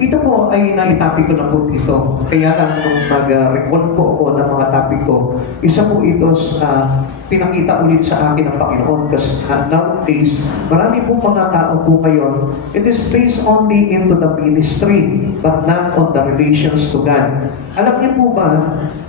Ito po ay naitapik ko na po dito. Kaya lang nung mag-recall po ako ng mga topic ko, isa po ito sa pinakita ulit sa akin ng Panginoon. Kasi nowadays, marami po mga tao po ngayon, it is based only into the ministry, but not on the relations to God. Alam niyo po ba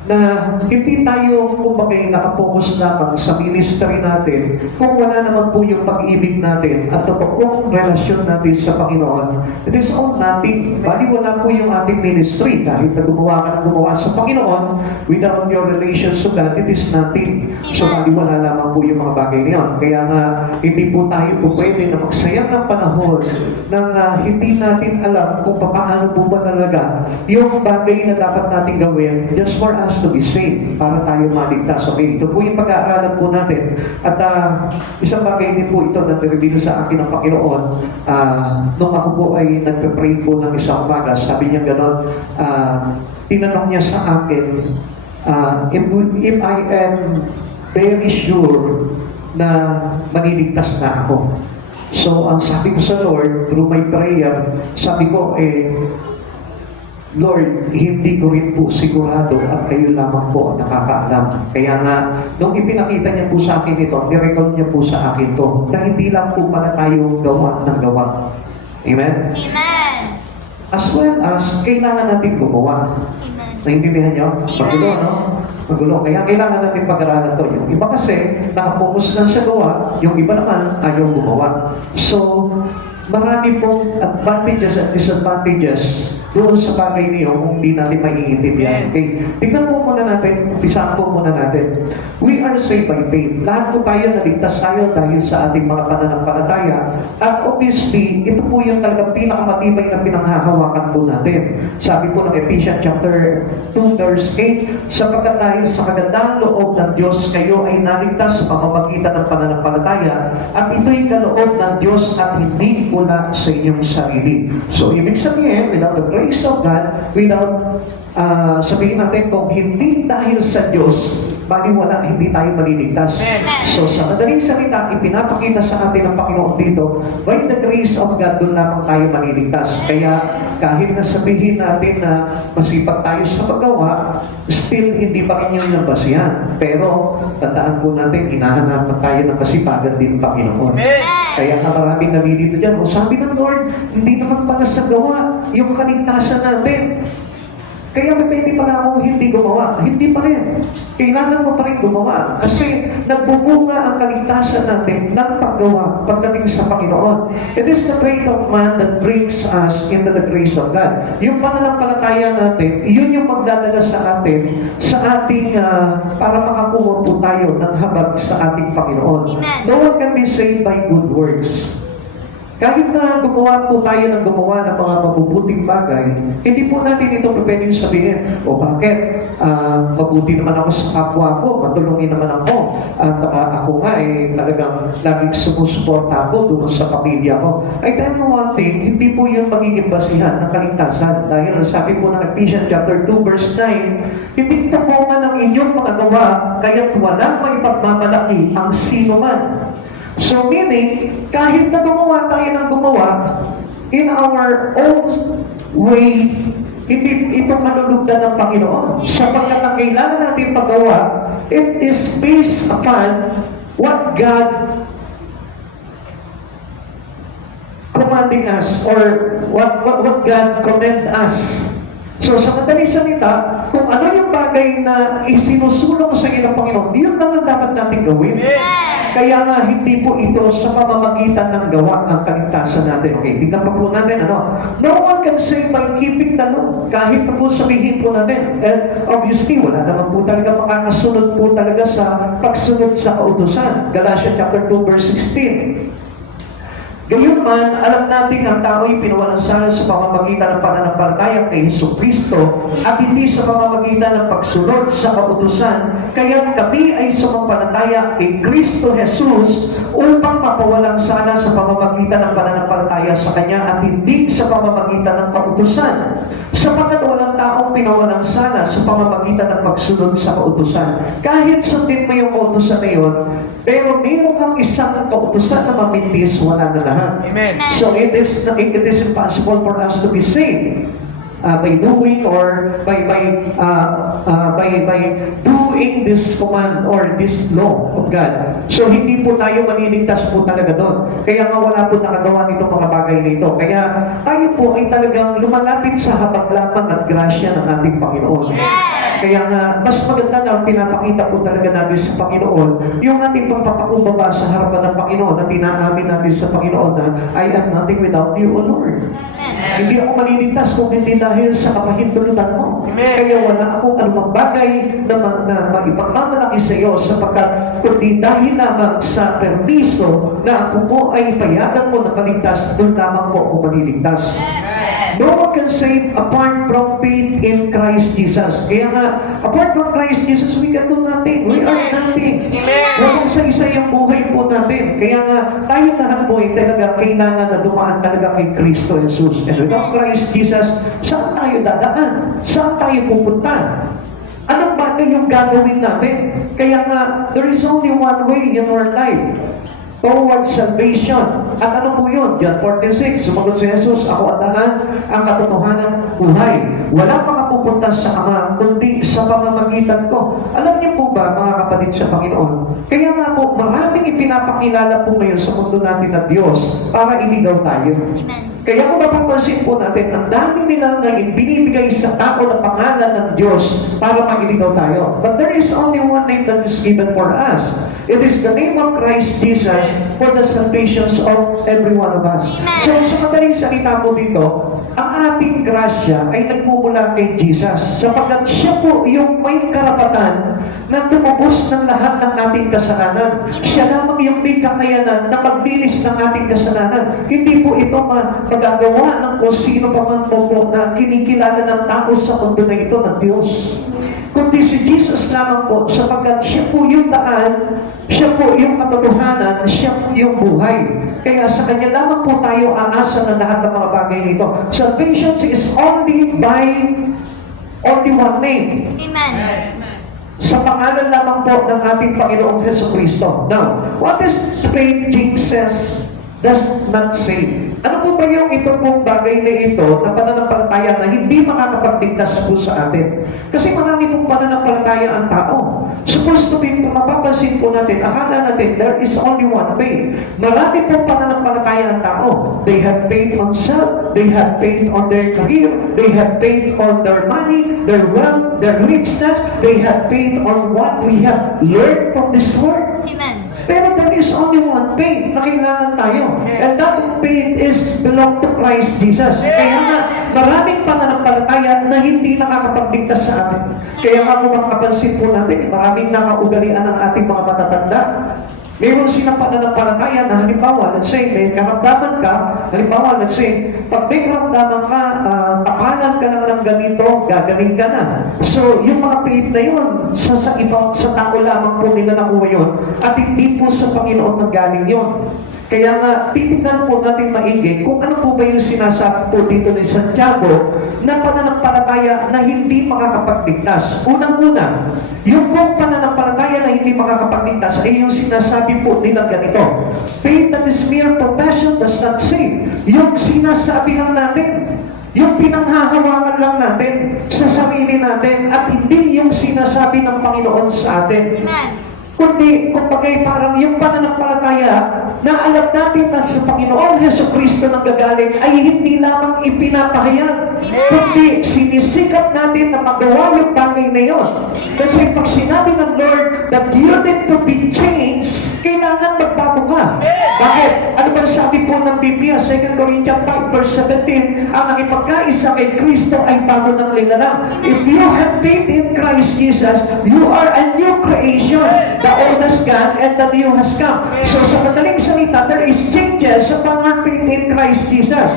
na hindi tayo kumbaga nakapokus lamang sa ministry natin kung wala naman po yung pag-ibig natin at totoong relasyon natin sa Panginoon. It is all nothing. Bali wala po yung ating ministry. Kahit na gumawa ka ng gumawa sa Panginoon, without your relations to God, it is nothing. So bali wala lamang po yung mga bagay niyon. Kaya nga, hindi po tayo po pwede na magsayang ng panahon nang hindi natin alam kung paano po ba talaga yung bagay na dapat natin gawin just for us to be saved, para tayo maligtas. Okay, ito po yung pag-aaralan po natin. At isang bagay din po ito na nireview sa akin ng Panginoon. Nung ako po ay nagpe-pray po ng isang umaga, sabi niya gano'n, tinanong niya sa akin, if I am very sure na maliligtas na ako. So, ang sabi ko sa Lord, through my prayer, sabi ko, Lord, hindi ko rin po sigurado at kayo lamang po ang nakakaalam. Kaya nga, nung ipinakita niya po sa akin ito, nirecall niya po sa akin ito, na hindi lang po pala tayo gawa ng gawa. Amen? Amen. As well as, kailangan natin gumawa. Amen. Naintindihan niyo? Magulo, no? Magulo. Kaya kailangan natin pag-aralan ito. Yung iba kasi, nakapokus lang sa gawa, yung iba naman, ayaw gumawa. So, marami pong advantages at disadvantages doon sa bagay niyo kung hindi natin maiintindihan. Okay? Tingnan po muna natin, umpisahan po muna natin. We are saved by faith. Lahat po tayo, naligtas tayo dahil sa ating mga pananampalataya. At obviously, ito po yung talagang pinakamatibay na pinanghahawakan po natin. Sabi po ng Ephesians chapter 2 verse 8, sapagkat dahil sa kagandang loob ng Diyos, kayo ay naligtas sa pamamagitan ng pananampalataya, at ito'y kaloob ng Diyos at hindi mula sa inyong sarili. So, ibig sabihin, without the grace of God, without sabihin natin kung hindi dahil sa Diyos, baliwala, hindi tayo maliligtas. So sa madaling salita, ipinapakita sa atin ng Panginoon dito, by the grace of God, doon lamang tayo maliligtas. Kaya kahit na sabihin natin na masipag tayo sa paggawa, still hindi pa rin yung nabasihan. Pero tandaan po natin, hinahanapan tayo ng kasipagan din ng Panginoon. Kaya nga maraming nalilito dyan, sabi ng Lord, hindi naman pala sa gawa yung kaligtasan natin. Kaya may pwede pala akong hindi gumawa. Hindi pa rin. Kailangan mo pa rin gumawa. Kasi nagbubunga ang kaligtasan natin ng paggawa pagdating sa Panginoon. It is the faith of man that brings us into the grace of God. Yung pananampalataya natin, yun yung magdadala sa atin, sa ating, para makakuha po tayo ng habag sa ating Panginoon. Amen. No one can be saved by good works. Kahit na gumawa po tayo ng gumawa ng mga mabubuting bagay, hindi po natin ito pwedeng sabihin, bakit? Mabuti naman ako sa kapwa ko, matulungin naman ako, at ako nga talagang laging sumusuporta ako doon sa pamilya ko. I tell you one thing, hindi po yung magiging basihan ng kaligtasan. Dahil sabi po ng Ephesians chapter 2 verse 9, hindi ito po nga ng inyong mga gawa, kaya't walang maipagmamalaki ang sino man. So meaning, kahit na gumawa tayo ng gumawa, in our own way, hindi ito malulugdan ng Panginoon. Sapagkat ang kailangan natin paggawa, it is based upon what God commanding us, or what God command us. So sa madaling salita, kung ano yung bagay na isinusulong sa iyo ng Panginoon, yun lang ang dapat natin gawin. Kaya nga, hindi po ito sa pamamagitan ng gawa ng kaligtasan natin. Okay, tignan pa po natin, no one can save by keeping the law. Kahit na po sabihin po natin, and obviously, wala naman po talaga makakasunod po talaga sa pagsunod sa kautusan. Galatians chapter 2 verse 16. Gayunman, alam natin ang tao'y pinawalansala sa pamamagitan ng pananampalataya kay Jesucristo at hindi sa pamamagitan ng pagsunod sa kautusan. Kaya kami ay sumampalataya kay Kristo Jesus upang mapawalansala sa pamamagitan ng pananampalataya sa Kanya at hindi sa pamamagitan ng kautusan. Sapagkat walang taong pinawalang sala sa pamamagitan ng pagsunod sa kautusan. Kahit sundin mo yung kautusan na yun, pero mayroon kang isang kautusan na mamitis, wala na lahat. Amen. So it is impossible for us to be saved by doing or by doing this command or this law of God. So hindi po tayo maniligtas po talaga doon. Kaya nga wala po nakagawa nito mga bagay nito. Kaya tayo po ay talagang lumalapit sa habag lamang at grasya ng ating Panginoon. Kaya nga, mas maganda na pinapakita po talaga natin sa Panginoon yung ating pagpapakumbaba sa harapan ng Panginoon na tinaamin natin sa Panginoon na I am nothing without you, O Lord. Hindi ako maliligtas kung hindi dahil sa kapahintulutan mo. Kaya wala akong anumang bagay na maipagmamalaki sa iyo sapagkat kundi dahil lamang sa permiso na ako po ay payagan mo na maligtas, doon lamang po ako maliligtas. No one can save apart from faith in Christ Jesus. Kaya nga, apart from Christ Jesus, we can do nothing. We are nothing. Walang sa-isa yung buhay po natin. Kaya nga, tayo lahat po ay talaga kailangan na dumaan talaga kay Kristo Jesus. And without Christ Jesus, saan tayo dadaan? Saan tayo pupunta? Anong bagay yung gagawin natin? Kaya nga, there is only one way in our life towards salvation. At ano po yun? John 46, sumagot si Jesus, ako ang daan, ang katotohanan, buhay. Wala makapupunta sa Ama, kundi sa pamamagitan ko. Alam niyo po ba, mga kapatid sa Panginoon, kaya nga po, maraming ipinapakilala po ngayon sa mundo natin na Diyos para iligaw tayo. Kaya kung mapapansin po natin, ang dami nila ngayon binibigay sa tao na pangalan ng Diyos para mailigaw tayo. But there is only one name that is given for us. It is the name of Christ Jesus for the salvations of every one of us. So sa madaling salita po dito, ang ating grasya ay nagmumula kay Jesus sapagkat siya po yung may karapatan na tumubos ng lahat ng ating kasalanan. Siya lamang yung may kakayanan na maglinis ng ating kasalanan. Hindi po ito magagawa ng kung sino pa man po na kinikilala ng tao sa mundo na ito ng Diyos. Kundi si Jesus lamang po sapagkat siya po yung daan, siya po yung katotohanan, siya po yung buhay. Kaya sa Kanya lamang po tayo aasa ng lahat ng mga bagay nito. Salvation is only by only one name. Amen. Sa pangalan lamang po ng ating Panginoong Jesucristo. Now, what is faith? James says, does not save. Ano po ba yung ito pong bagay na ito na pananampalataya na hindi makakapagligtas po sa atin? Kasi marami pong pananampalataya ang tao. Supposed to be, kung mapapansin po natin, akala natin, there is only one faith. Marami pong pananampalataya ang tao. They have faith on self, they have faith on their career, they have faith on their money, their wealth, their richness, they have faith on what we have learned from this world. Amen. Pero there is only one faith na kailangan tayo. And that faith is belong to Christ Jesus. Kaya nga, maraming pananampalataya na hindi nakakapagligtas sa atin. Kaya nga kung makapansin po natin, maraming nakaugalian ng ating mga matatanda. Meron silang pananampalataya na halimbawa, let's say, may karamdaman ka, halimbawa, let's say, pag may karamdaman ka, tapalan ka lang ng ganito, gagaling ka na. So, yung mga faith na yun, sa tao lamang po nila nakuha yun, at hindi po sa Panginoon nanggaling yun. Kaya nga, titignan po natin maigi kung ano po ba yung sinasabi po dito ni Santiago na pananampalataya na hindi makakapagligtas. Unang-una, yung pong pananampalataya na hindi makakapagligtas ay yung sinasabi po nila ganito. Faith that is mere profession does not save. Yung sinasabi lang natin, yung pinanghahawakan lang natin sa sarili natin at hindi yung sinasabi ng Panginoon sa atin. Kundi, kumpagay parang yung pananampalataya na alam natin na sa Panginoon Jesucristo nang gagaling ay hindi lamang ipinapahayag, kundi sinisikap natin na magawa yung bagay na yun. Kasi pag sinabi ng Lord that you need to be changed, kailangan magbago ka. Bakit? Ano ba sabi po ng Biblia? 2 Corinthians 5 verse 17, ang nakipagkaisa kay Kristo ay bago ng linanang. If you have faith in Christ Jesus, you are a new creation. The old has gone and the new has come. So sa madaling salita, there is changes sa our faith in Christ Jesus.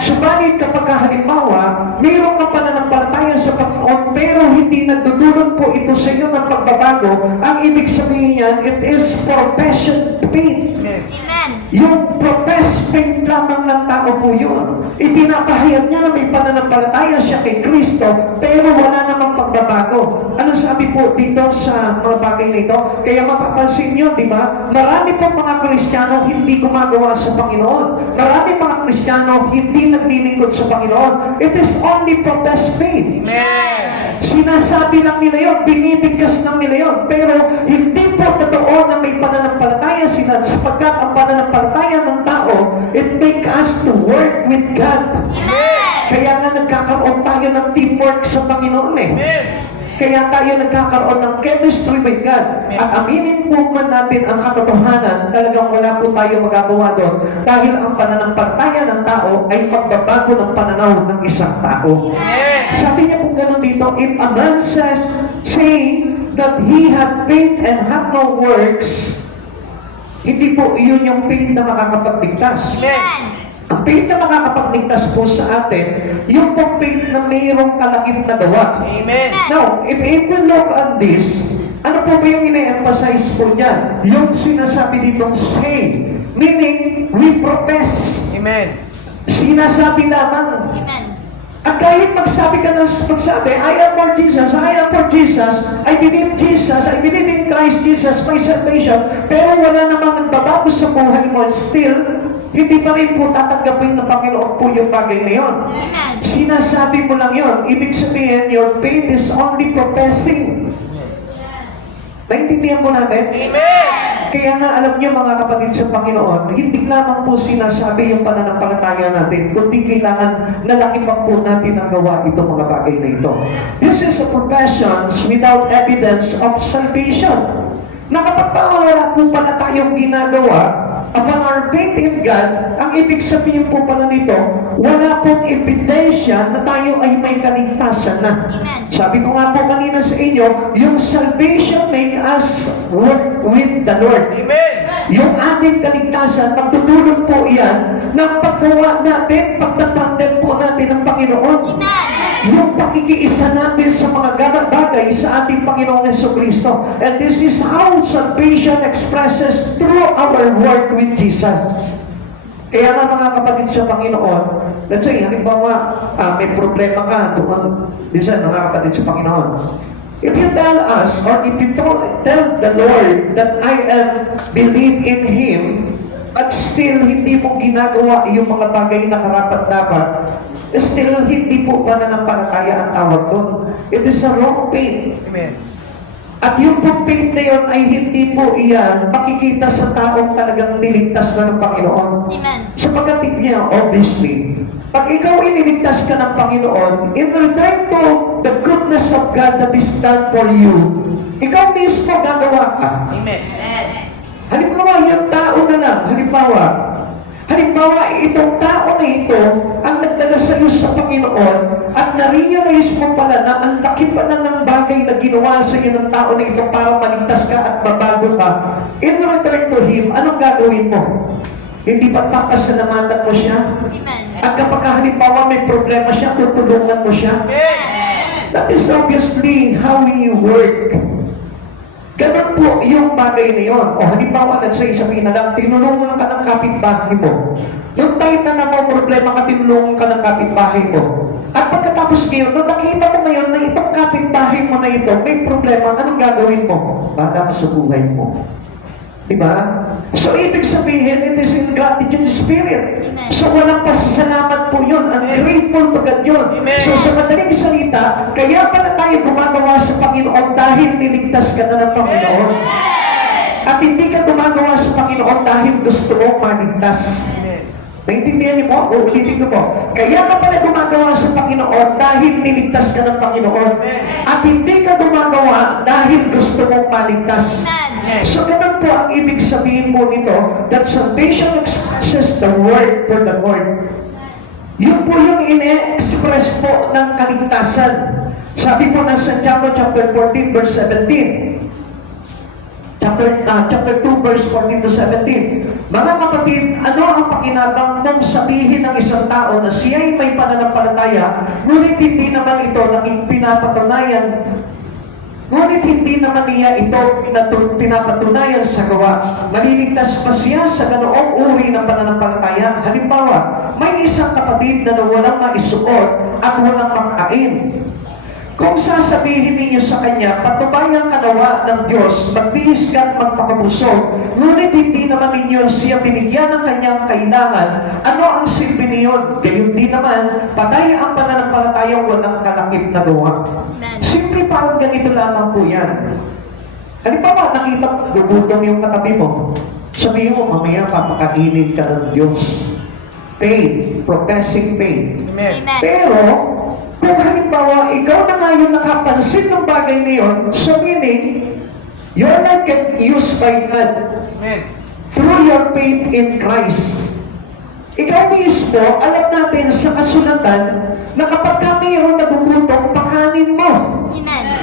Subalit kapag halimbawa, mayroon ka pananampalataya sa Panginoon pero hindi nagdudulot po ito sa iyo ng pagbabago, ang ibig sabihin niyan, it is profession faith. Amen. Yung profession profess faith lamang ng tao po yun. Ipinapahayag niya na may pananampalataya siya kay Kristo, pero wala namang pagbabago. Ano sabi po dito sa mga bagay na ito? Kaya mapapansin niyo, di ba? Marami pong mga Kristiyano hindi gumagawa sa Panginoon. Marami mga Kristiyano hindi naglilingkod sa Panginoon. It is only profess faith. Amen. Sinasabi lang nila yun, binibigkas lang nila yun, pero hindi po totoo na may pananampalataya sila, sapagkat ang pananampalataya ng tao, it make us to work with God. Kaya nga nagkakaroon tayo ng teamwork sa Panginoon eh. Amen. Kaya tayo nagkakaroon ng chemistry with God. At aminin po man natin ang katotohanan, talagang wala po tayo magagawa doon dahil ang pananampalataya ng tao ay pagbabago ng pananaw ng isang tao. Sabi niya po gano'n dito, if a man says, saying that he had faith and had no works, hindi po yun yung faith na makakapagligtas. Amen. Ang faith na makakapagligtas po sa atin, yung pong faith na mayroong kalakip na gawa. Amen. Now, if we look at this, ano po ba yung ina-emphasize po niyan? Yung sinasabi ditong say, meaning we profess. Amen. Sinasabi lamang. Amen. At kahit magsabi ka ng magsabi, I am for Jesus, I am for Jesus, I believe Jesus, I believe in Christ Jesus, my salvation, pero wala namang nagbabago sa buhay mo, still, hindi pa rin po tatanggapin ng Panginoon po yung bagay na yun. Sinasabi mo lang yun. Ibig sabihin, your faith is only professing. Naintindihan mo natin? Amen. Kaya nga, alam niyo mga kapatid sa Panginoon, hindi lamang po sinasabi yung pananampalataya natin, kundi kailangan nalaki pa po natin ang gawa itong mga bagay na ito. This is a profession without evidence of salvation. Na kapag wala po pala tayong ginagawa, upon our faith in God, ang ibig sabihin po pala nito, wala pong ebidensya na tayo ay may kaligtasan na. Sabi ko nga po kanina sa inyo, yung salvation make us work with the Lord. Amen. Yung ating kaligtasan, magtutulong po iyan ng paggawa natin, pagtatandem po natin ng Panginoon. Yung pakikiisa natin sa mga bagay sa ating Panginoong Jesucristo. And this is how salvation expresses through our work with Jesus. Kaya nga mga kapatid sa Panginoon, let's say, halimbawa, may problema ka, minsan mga kapatid sa Panginoon, if you tell us, or if you tell the Lord that I am believe in Him, at still hindi mo ginagawa yung mga bagay na karapat-dapat, still hindi po pananampalataya ang tawag doon. It is a wrong faith. Amen. At yung pong faith na yun ay hindi po iyan makikita sa taong talagang niligtas na ng Panginoon. Amen. Sapagkat niya, obviously, pag ikaw iniligtas ka ng Panginoon, in return to the goodness of God that is done for you, ikaw mismo gagawa ka. Amen. Halimbawa, yung tao na lang, halimbawa, itong tao na ito ang nagdala sa iyo sa Panginoon at na-realize mo pala na ang laki pa na ng bagay na ginawa sa iyo ng tao na ito para maligtas ka at mabago ka. In return to Him, anong gagawin mo? Hindi ba papasalamatan mo siya? Amen. At kapag halimbawa may problema siya, tutulungan mo siya? That is obviously how we work. Ganun po yung bagay na yun. O halimbawa, let's say, sabihin na lang, tinulungan ka ng kapitbahay mo. Yung time na naman problema ka, tinulungan ka ng kapitbahay mo. At pagkatapos ngayon, nung nakita mo ngayon na itong kapitbahay mo na ito, may problema, anong gagawin mo? Para sa buhay mo. Diba? So, ibig sabihin, it is in gratitude spirit. So, walang pasasalamat po yun. Ungrateful to God yun. Amen. So, sa madaling salita, kaya pala tayo gumagawa sa Panginoon dahil niligtas ka na ng Panginoon. At hindi ka gumagawa sa Panginoon dahil gusto mo maligtas. Naintindihan niyo po? Uulitin ko po. Kaya ka pala gumagawa sa Panginoon dahil niligtas ka ng Panginoon. At hindi ka gumagawa dahil gusto mong maligtas. So, ganun po ang ibig sabihin po nito, that salvation expresses the word for the Lord. Yun po yung ine-express po ng kaligtasan. Sabi po ng Santiago chapter 14 verse 17. Chapter 2 verse 14 to 17. Mga kapatid, ano ang pakinabang nang sabihin ng isang tao na siya'y may pananampalataya, ngunit hindi naman ito naging pinapatunayan Ngunit hindi naman niya ito pinapatunayan sa gawa. Maliligtas pa siya sa ganoong uri ng pananampalataya. Halimbawa, may isang kapatid na walang maisuot at walang makain. Kung sasabihin ninyo sa kanya, patubayan ka nawa ng Diyos, magbihis ka at magpakabusog, ngunit hindi naman ninyo siya binigyan ng kanyang kailangan, ano ang silbi niyon? Gayon din naman, patay ang pananampalatayang walang kalakip na gawa. Simple parang ganito lamang po yan. Halimbawa, nakita, gugutom yung katabi mo. Sabihin mo, mamaya papakainin ka ng Diyos. Faith, professing faith. Amen. Pero, kung halimbawa, ikaw na nga yung nakapansin ng bagay na yun, so meaning, you're not get used by God Amen. through your faith in Christ. Ikaw mismo, alam natin sa kasulatan na kapag ka mayroon nagugutom, pakanin mo.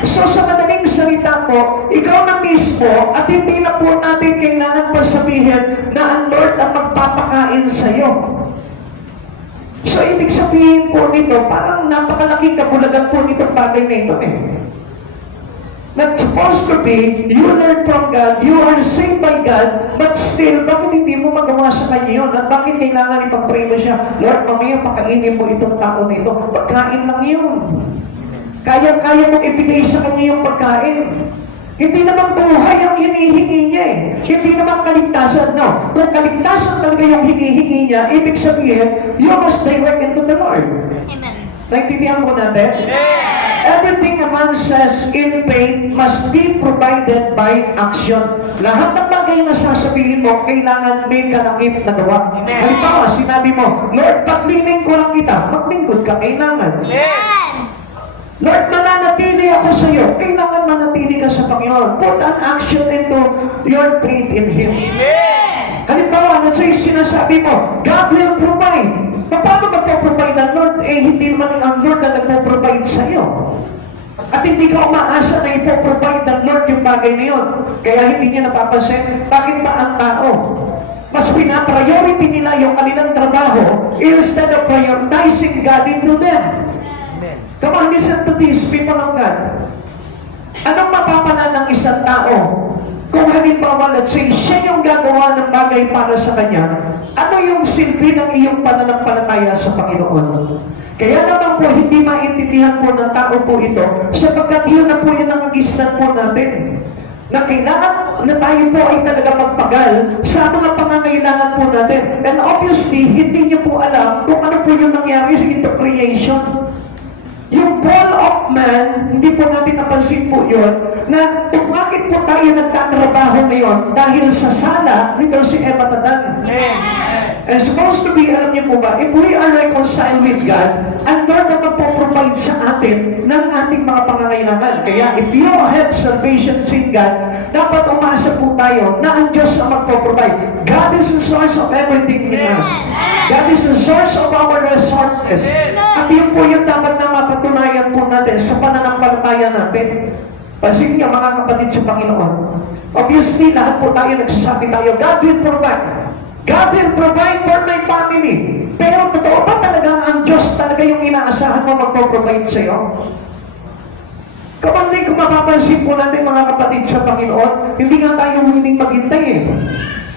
So sa madaling salita po, ikaw na mismo, at hindi na po natin kailangan pa sabihin na ang Lord ang magpapakain sa iyo. So, ibig sabihin po nito, parang napakalaking kabulagan po nitong bagay na ito eh. Not supposed to be, you learn from God, you are saved by God, but still, bakit hindi mo magawa sa Kanya yun? At bakit kailangan ipag-pray mo siya? Lord, mamaya pakainin mo itong tao na ito. Pagkain lang yun. Kaya-kaya mong ibigay sa Kanya yung pagkain. Hindi naman buhay ang hinihingi niya eh. Hindi naman kaligtasan, no. Kung kaligtasan talaga yung hinihingi niya, ibig sabihin, you must direct into the Lord. Amen. Naintindihan mo natin? Everything a man says in faith must be provided by action. Lahat ng bagay na sasabihin mo, kailangan may kalakip na gawa. Halimbawa, sinabi mo, Lord, paglingin ko lang kita, maglingkod ka, kailangan. Lord, mananatili ako sa iyo. Kailangan manatili ka sa Panginoon. Put an action into your faith in Him. Halimbawa, sinasabi mo, God will provide. Paano magpo-provide ang Lord? Eh, hindi naman ang Lord na nagpo-provide sa iyo. At hindi ka umaasa na ipo-provide ng Lord yung bagay na yun. Kaya hindi niya napapansin, bakit ba ang tao? Mas pina-priority nila yung kanilang trabaho instead of prioritizing God into them. Come on, listen to this, people of God. Anong mapapala ng isang tao? Kung halimbawa, let's say, siya yung gagawa ng bagay para sa kanya, ano yung silbi ng iyong pananampalataya sa Panginoon? Kaya naman po, hindi maintindihan po ng tao po ito, sapagkat yun na po yung nakagisnan po natin. Na kailangan na tayo po ay talaga magpagal sa mga pangangailangan po natin. And obviously, hindi niyo po alam kung ano po yung nangyari sa creation. Yung fall of man, hindi po natin napansin po yun, na kung bakit po tayo nagtatrabaho ngayon dahil sa sala nito si Eva Tadan. And supposed to be, alam niyo po ba, if we are reconciled with God, ang Lord na magpo-provide sa atin ng ating mga pangangailangan. Kaya if you have salvation in God, dapat umasa po tayo na ang Diyos ang magpo-provide. God is the source of everything in us. God is the source of our resources. At yun po yung dapat na mapatunayan po natin sa pananampalataya natin. Pansin niyo mga kapatid sa Panginoon. Obviously, lahat po tayo nagsasabi tayo, God will provide. God will provide for my family. Pero totoo ba talaga ang Diyos talaga yung inaasahan mo magpo-provide sa iyo? Kapag kung mapapansin po natin mga kapatid sa Panginoon, hindi nga tayo willing maghintay eh.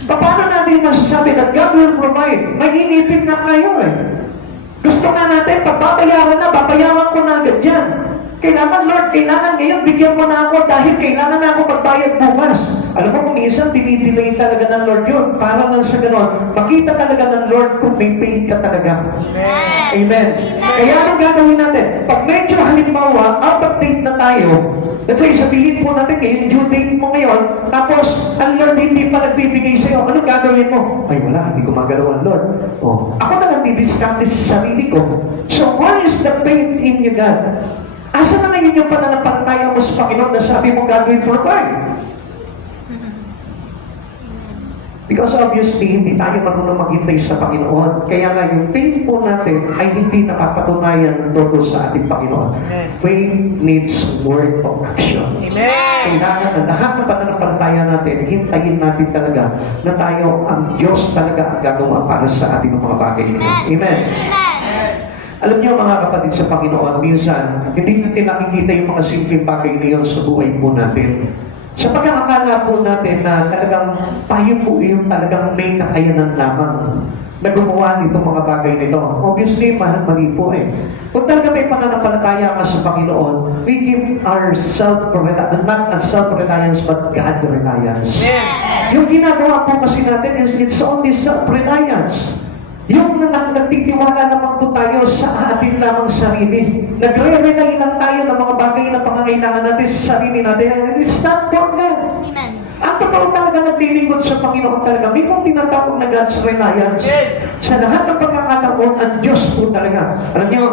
Paano natin masasabi that God will provide? May inipit na kayo eh. Gusto nga natin, pag babayaran na, babayaran ko na agad yan. Kailangan, Lord, kailangan ngayon, bigyan mo na ako dahil kailangan na ako magbayad bukas. Alam mo, kung minsan, dinidelay talaga ng Lord yun. Para lang sa ganon, makita talaga ng Lord kung may paid ka talaga. Amen. Kaya anong gagawin natin? Pag medyo halimbawa, out of date na tayo, let's say, sabihin po natin, yung due date mo ngayon, tapos, ang Lord hindi pa nagbibigay sa'yo, anong gagawin mo? Ay, wala, hindi ko magalaw ang Lord. Oh, ako na lang didiscount sa sarili ko. So, where is the faith in you, God? Asa na ngayon yung pananampalataya mo sa Panginoon na sabi mo God will provide? Because obviously, hindi tayo marunong maghintay sa Panginoon. Kaya nga yung faith po natin ay hindi nakapatunayan todo sa ating Panginoon. Faith needs word of action. Kailangan na lahat ng pananampalataya natin, hintayin natin talaga na tayo, ang Diyos talaga ang gagawa para sa ating mga bagay. Amen. Alam niyo mga kapatid sa Panginoon, minsan, hindi natin nakikita yung mga simpleng bagay na yun sa buhay po natin. Sa pagkakakala po natin na talagang tayo po yung talagang may kakayanan lamang na gumawa nitong mga bagay nito. Obviously, mali po eh. Kung talaga may pananampalataya ka sa Panginoon, we give our not a self-reliance, but God-reliance. Yung ginagawa po kasi natin is it's only self-reliance. Yung nagtitiwala naman po tayo sa atin lamang sarili. Nagre-rely lang tayo ng mga bagay na pangangailangan natin sa sarili natin. And it's not for God. Amen. Ang totoo talaga naglilingkod sa Panginoon talaga, may kung tinatawag na God's reliance. Sa lahat ng pagkakataon, ang Diyos po talaga. Alam niyo,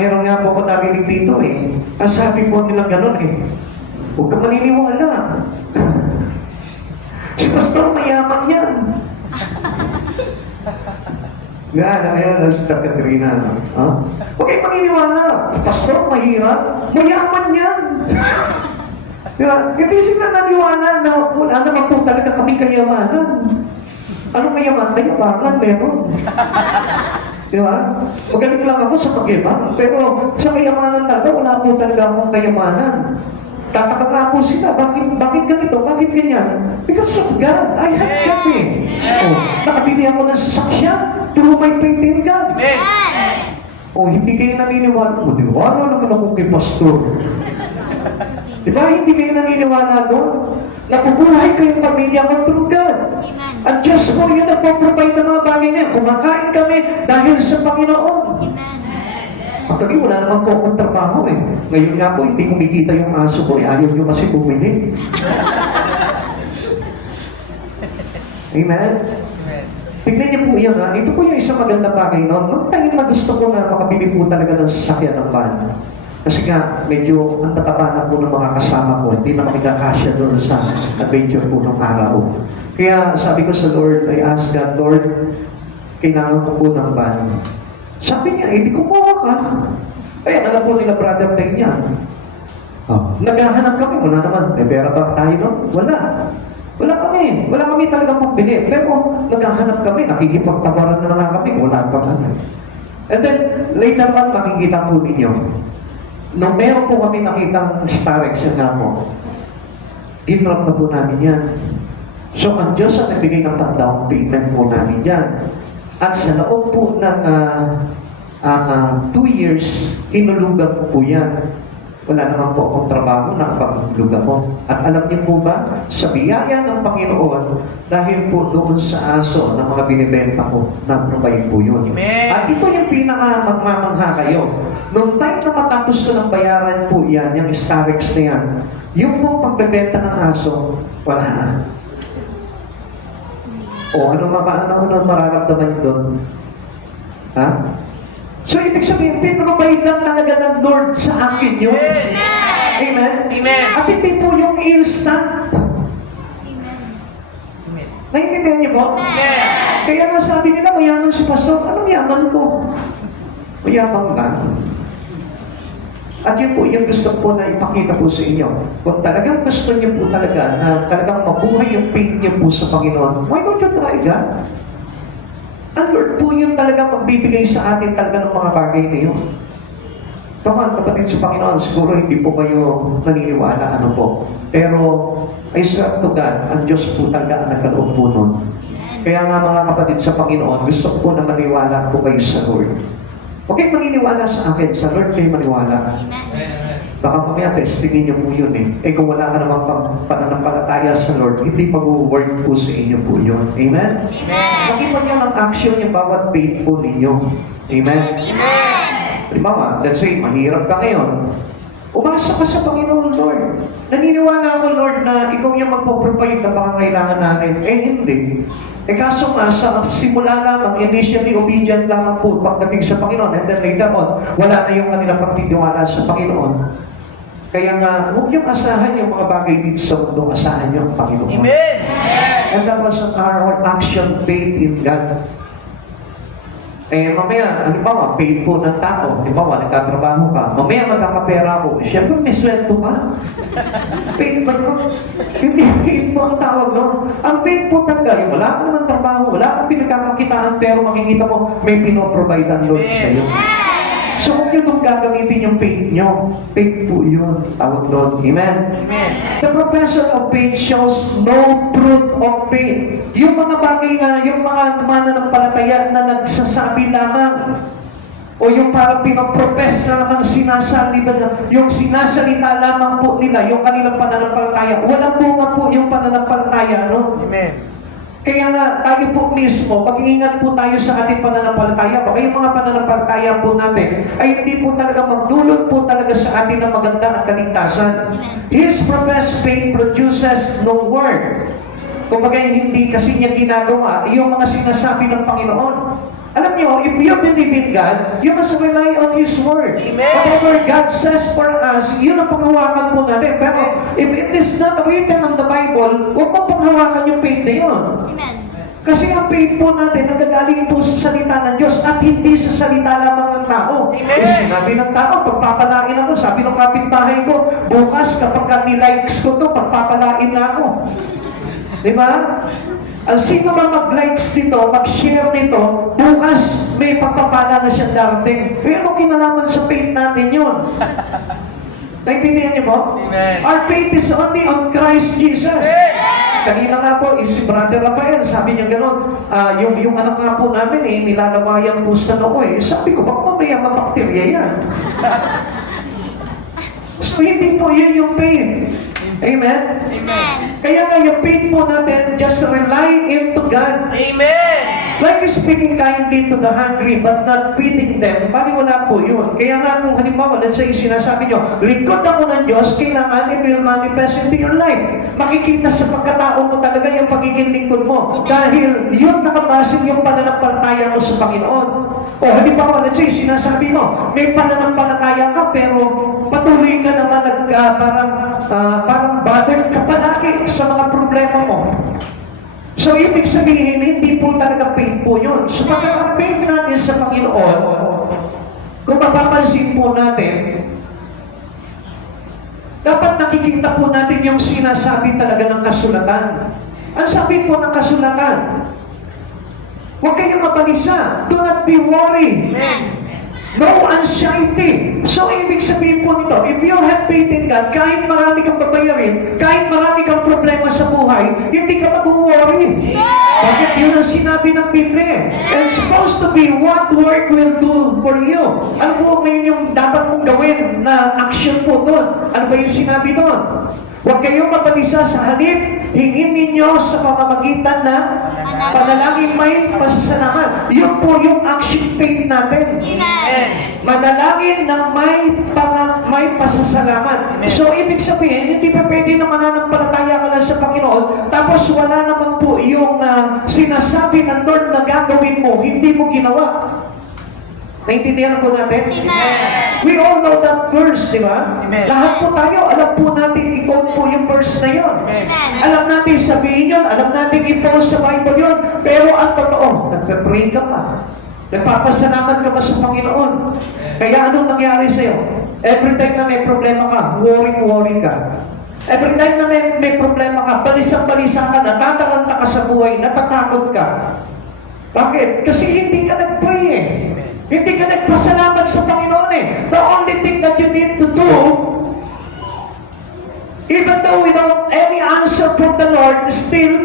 meron nga po ko narinig dito eh. Ang sabi po nila gano'n eh, huwag ka maniniwala. Si Pastor mayaman yan. Yan, ayan, Sister Katrina. Huwag kayo maniniwala. Pastor, mahirap. Mayaman yan. Diba? Hindi sila naniwala na wala naman po talaga kami kayamanan. Anong kayaman? Kayabangan, meron. Diba? Magaling lang ako sa pagyaman. Pero sa kayamanan talaga, wala po talaga akong kayamanan. Tataka nga po sila, bakit ganito? Bakit ganyan? Because of God, I have God eh. Nakabili ako ng sasakyan through my faith in God. Hindi kayo naniniwala. Maniwala naman ako kay Pastor. Diba? Hindi kayo naniniwala doon? Napubuhay kayong pamilya ko through God. At Diyos po, yun ang provide ng mga bagay na yan. Kumakain kami dahil sa Panginoon. Actually, wala naman po akong trabaho eh. Ngayon nga po, hindi kumikita yung aso ko. Ayaw nyo kasi bumili. Amen? Tignan niyo po yan ha. Ito po yung isang maganda bagay noon. Magtangin na gusto ko na makabili po talaga ng sasakyan ng van. Kasi nga, medyo ang tataba na po ng mga kasama ko. Hindi na makikakasya doon sa adventure po ng araw. Kaya sabi ko sa Lord, I ask God, Lord, kailangan ko po ng van. Sabi niya, hindi kumuha ka. Kaya alam po nila, brother tayo niya. Naghahanap kami, wala naman. May pera ba tayo no? Wala. Wala kami. Wala kami talagang pambili. Pero naghahanap kami, nakikipagtawaran na lang kami, wala pa kami. And then, later on, makikita po ninyo. Nung meron po kami nakitang Starex, yun nga po, ginrap na po namin yan. So, ang Diyos ang nagbigay ng down payment po namin yan. At sa loob po ng 2 years, inulugan ko po yan. Wala naman po akong trabaho, nakapaglugan ko. At alam niyo po ba, sa biyaya ng Panginoon, dahil po doon sa aso ng mga binibenta ko, na-provide po yun. Amen. At ito yung pinaka-magmamangha kayo. Noong time na matapos ko ng bayaran po yan, yung Starex na yan, yung po pagbebenta ng aso, wala na. Ano mararamdaman nyo doon? Ha? So, ibig sabihin, pinrovide lang talaga ng Lord sa akin yun. Amen? Amen. At hindi po yung instant. Naiintindihan niyo po? Kaya nga sabi nila, mayaman si Pastor. Anong yaman ko? Mayaman lang. At yun po, yung gusto po na ipakita po sa inyo. Kung talagang gusto niyo po talaga na talagang mabuhay yung faith niyo po sa Panginoon, why don't you try God? Ang Lord po yung talagang magbibigay sa atin talaga ng mga bagay na yun. Come on, kapatid sa Panginoon, siguro hindi po kayo naniniwala, ano po. Pero, I swear to God, ang Diyos po talaga ang nagkaloob po nun. Kaya nga mga kapatid sa Panginoon, gusto ko po na maniwala po kayo sa Lord. Okay, maniniwala sa akin, sa Lord kayo maniwala. Baka mamaya testingin niyo po yun eh. Kung wala ka namang pananampalataya sa Lord, hindi mag-work po sa inyo po yun. Amen? Makita niyo ng action yung bawat faith po ninyo. Amen? Halimbawa, let's say, mahirap ka ngayon. Umasa ka sa Panginoon, Lord. Naniniwala ako, Lord, na ikaw yung magpo-provide na pangangailangan namin. Hindi. Kaso nga, sa simula lamang, initially obedient lamang po pagdating sa Panginoon. And then later on, wala na yung kanilang pagtitiwala sa Panginoon. Kaya nga, huwag niyong asahan yung mga bagay dito sa mundo, asahan niyo ang Panginoon. Amen. And that was our action, faith in God. Mamaya, halimbawa, paid po ng tao. Halimbawa, nagtatrabaho ka. Mamaya magkakapera ako. Siyempre, may sweldo ka. Paid ba yun? Hindi paid mo ang tawag, no? Ang paid po talaga, yung wala ka naman trabaho, wala kang pinagkakakitaan, pero makikita mo, may pinoprovide ang Lord sa'yo. So, huwag nyo itong gagamitin yung faith nyo. Faith po yun. Tawag doon. Amen? Amen. The profession of faith shows no fruit of faith. Yung mga bagay na, yung mga mananampalataya na nagsasabi lamang, o yung parang pinoprofess na lamang yung sinasalita lamang po nila, yung kanilang pananampalataya. Walang bunga po yung pananampalataya, no? Amen. Kaya nga, tayo po mismo, pag-iingat po tayo sa ating pananampalataya. Baka yung mga pananampalataya po natin ay hindi po talaga magdulot po talaga sa atin ng maganda at kaligtasan. His professed faith produces no word. Kung bagay hindi kasi niya ginagawa, yung mga sinasabi ng Panginoon. Alam niyo, if you believe in God, you must rely on His Word. Amen. Whatever God says for us, yun ang panghawakan po natin. Pero if it is not written on the Bible, huwag mo panghawakan yung faith na yun. Amen. Kasi ang faith po natin, nagagaling po sa salita ng Diyos at hindi sa salita lamang ng tao. Amen. Sinabi ng tao, pagpapalain ako. Sabi ng kapitbahay ko, bukas kapag ni-likes ko to, pagpapalain na ako. Di ba? Ang sino man mag-likes nito, mag-share nito, bukas may pagpapala na siyang darating. Pero kinalaman sa faith natin yun. Naintindihan niyo po? Amen. Our faith is only on Christ Jesus. Kanina nga po, yung si Brother Rafael, sabi niya gano'n, yung anak nga po namin nilalabayan po sa noo Sabi ko, baka mamaya mabakterya yan. So hindi po yun yung faith. Amen? Amen. Kaya nga yung faith po natin, just rely into God. Amen. Like speaking kindly to the hungry but not feeding them, wala po yun. Kaya nga kung halimbawa, let's say, sinasabi nyo, lingkod ako ng Diyos, kailangan it will manifest into your life. Makikita sa pagkatao mo talaga yung pagiging lingkod mo. Dahil yun nakabasing yung pananampalataya mo sa Panginoon. O halimbawa, let's say, sinasabi mo, may pananampalataya ka pero patuloy ka naman parang bothered ka palagi sa mga problema mo. So, ibig sabihin, hindi po talaga faith po yun. So, pagka ang faith natin sa Panginoon, kung mapapansin po natin, dapat nakikita po natin yung sinasabi talaga ng kasulatan. Ang sabi po ng kasulatan, huwag kayong mabalisa. Do not be worried. No anxiety. So, ibig sabihin po nito, if you have faith in God, kahit marami kang babayarin, kahit marami kang problema sa buhay, hindi ka mag-worry. Bakit yun ang sinabi ng Biblia? And supposed to be what work will do for you. Ano po ngayon yung dapat mong gawin na action po doon? Ano ba yung sinabi doon? Huwag kayong mabalisa sa halip, hingin ninyo sa pamamagitan na panalangin may pasasalamat. Yun po yung action faith natin. Amen. Manalangin na may pasasalamat. So, ibig sabihin, hindi pa pwede na mananampalataya ka lang sa Panginoon, tapos wala naman po yung sinasabi ng Lord na gagawin mo, hindi mo ginawa. Naintindihan po natin? Amen. We all know that verse, di ba? Amen. Lahat po tayo, alam po natin i-quote po yung verse na yun. Amen. Alam natin sabihin yun, alam natin i-post sa Bible yun, pero ang totoo, nagpe-pray ka pa. Nagpapasalamat ka ba sa Panginoon? Kaya anong nangyari sa'yo? Every time na may problema ka, worry ka. Every time na may problema ka, balisang-balisa ka, natatalanta ka sa buhay, natatakot ka. Bakit? Kasi hindi ka nag-pray eh. Hindi ka nagpasalamat sa Panginoon eh. The only thing that you need to do, even though without any answer from the Lord, still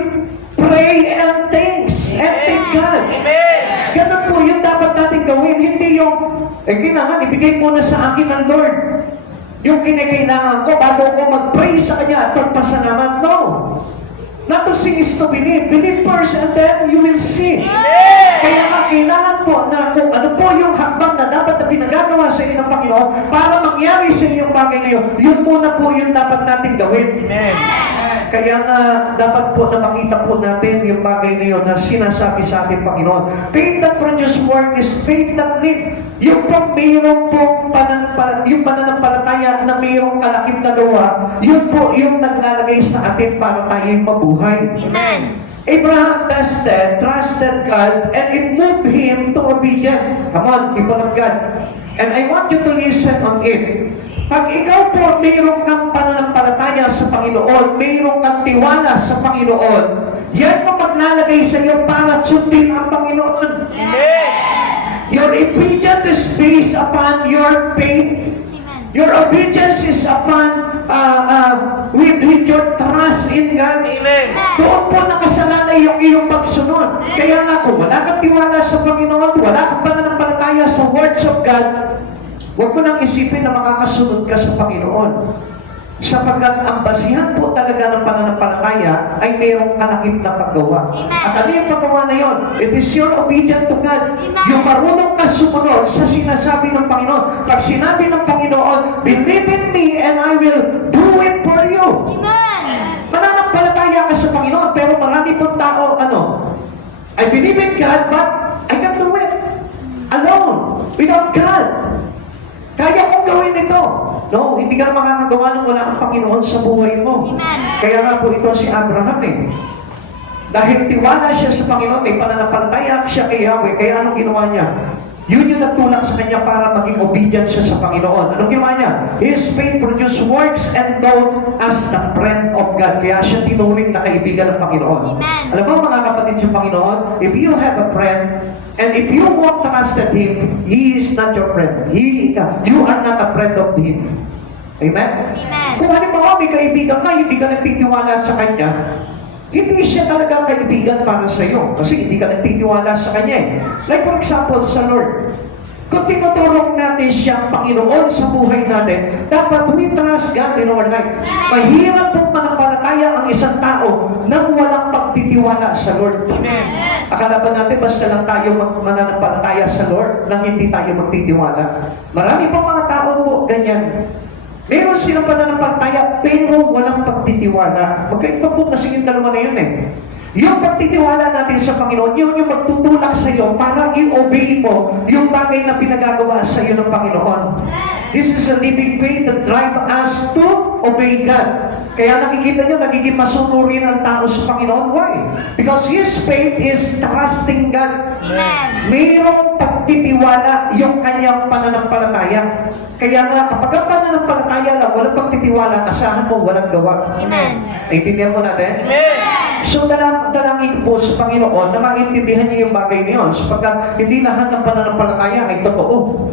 pray and thanks and thank God. Amen. Ganun po yung dapat natin gawin. Hindi yung, kailangan ibigay muna sa akin ng Lord yung kinakailangan ko bago ko mag-pray sa Kanya at magpasalamat. No. Not to see is to believe. Believe first and then you will see. Kaya nga kailangan po na kung ano po yung hakbang na dapat na pinagagawa sa inyo ng Panginoon para mangyari sa inyo yung bagay na yun muna po yung dapat natin gawin. Amen. Kaya nga dapat po na makita po natin yung bagay na yun na sinasabi sa ating Panginoon. Faith that produces work is faith that live. Yung pong mayroong pong yung pananampalataya na mayroong kalakip na gawa, yun po yung naglalagay sa atin para tayo'y mabuhay. Amen. Abraham trusted God, and it moved him to obedience. Come on, people of God. And I want you to listen on it. Pag ikaw po mayroon kang pananampalataya sa Panginoon, mayroon kang tiwala sa Panginoon, yan ang maglalagay sa iyo para sundin ang Panginoon. Your obedience is based upon your faith. Your obedience is upon with your trust in God. Amen. Doon po nakasalalay yung iyong pagsunod. Kaya nga kung wala kang tiwala sa Panginoon, wala kang pananampalataya sa words of God, huwag mo nang isipin na makakasunod ka sa Panginoon. Sapagkat ang basihan po talaga ng pananampalataya ay mayroong kalakip na paggawa. At ano yung paggawa na yun? It is your obedience to God. Yung marunong ka sumunod sa sinasabi ng Panginoon. Pag sinabi ng Panginoon, believe in me and I will do it for you. Mananampalataya ka sa Panginoon, pero marami pong tao, I believe in God, but I can't do it alone, without God. Kaya kong gawin ito. No, hindi ka na makakagawa ng wala ang Panginoon sa buhay mo. Kaya nga po ito si Abraham Dahil tiwala siya sa Panginoon, may pananampalataya siya kay Yahweh. Kaya anong ginawa niya? Yun yung nagtulak sa kanya para maging obedient siya sa Panginoon. Anong ginawa niya? His faith produced works and known as the friend of God. Kaya siya tinuring na kaibigan ng Panginoon. Alam mo mga kapatid sa Panginoon, if you have a friend, and if you won't trust Him, He is not your friend. You are not a friend of Him. Amen? Kung halimbawa may kaibigan ka, hindi ka nagtitiwala sa Kanya, hindi siya talaga kaibigan para sa iyo. Kasi hindi ka nagtitiwala sa Kanya Like for example, sa Lord. Kung tinuturong natin siyang Panginoon sa buhay natin, dapat we trust God in our life. Mahirap pong manampalataya ang isang tao nang walang pagtitiwala sa Lord. Akala ba natin basta lang tayo mananampalataya sa Lord nang hindi tayo magtitiwala? Marami pong mga tao po ganyan. Meron silang pananampalataya pero walang pagtitiwala. Magkaiba po kasi yung dalawa na yun Yung pagtitiwala natin sa Panginoon, yun yung magtutulak sa iyo para i-obey mo yung bagay na pinagagawa sa iyo ng Panginoon. This is a living faith that drive us to obey God. Kaya nakikita nyo, nagiging masunurin ang tao sa Panginoon. Why? Because his faith is trusting God. Mayroong pagtitiwala yung kanyang pananampalataya. Kaya nga, kapag ang pananampalataya lang, walang pagtitiwala, asahan mo, walang gawa. Naintindihan mo natin? So, dalangin po sa Panginoon na maintindihan niyo yung bagay na yun, sapagkat hindi lahat ng pananampalataya ay totoo.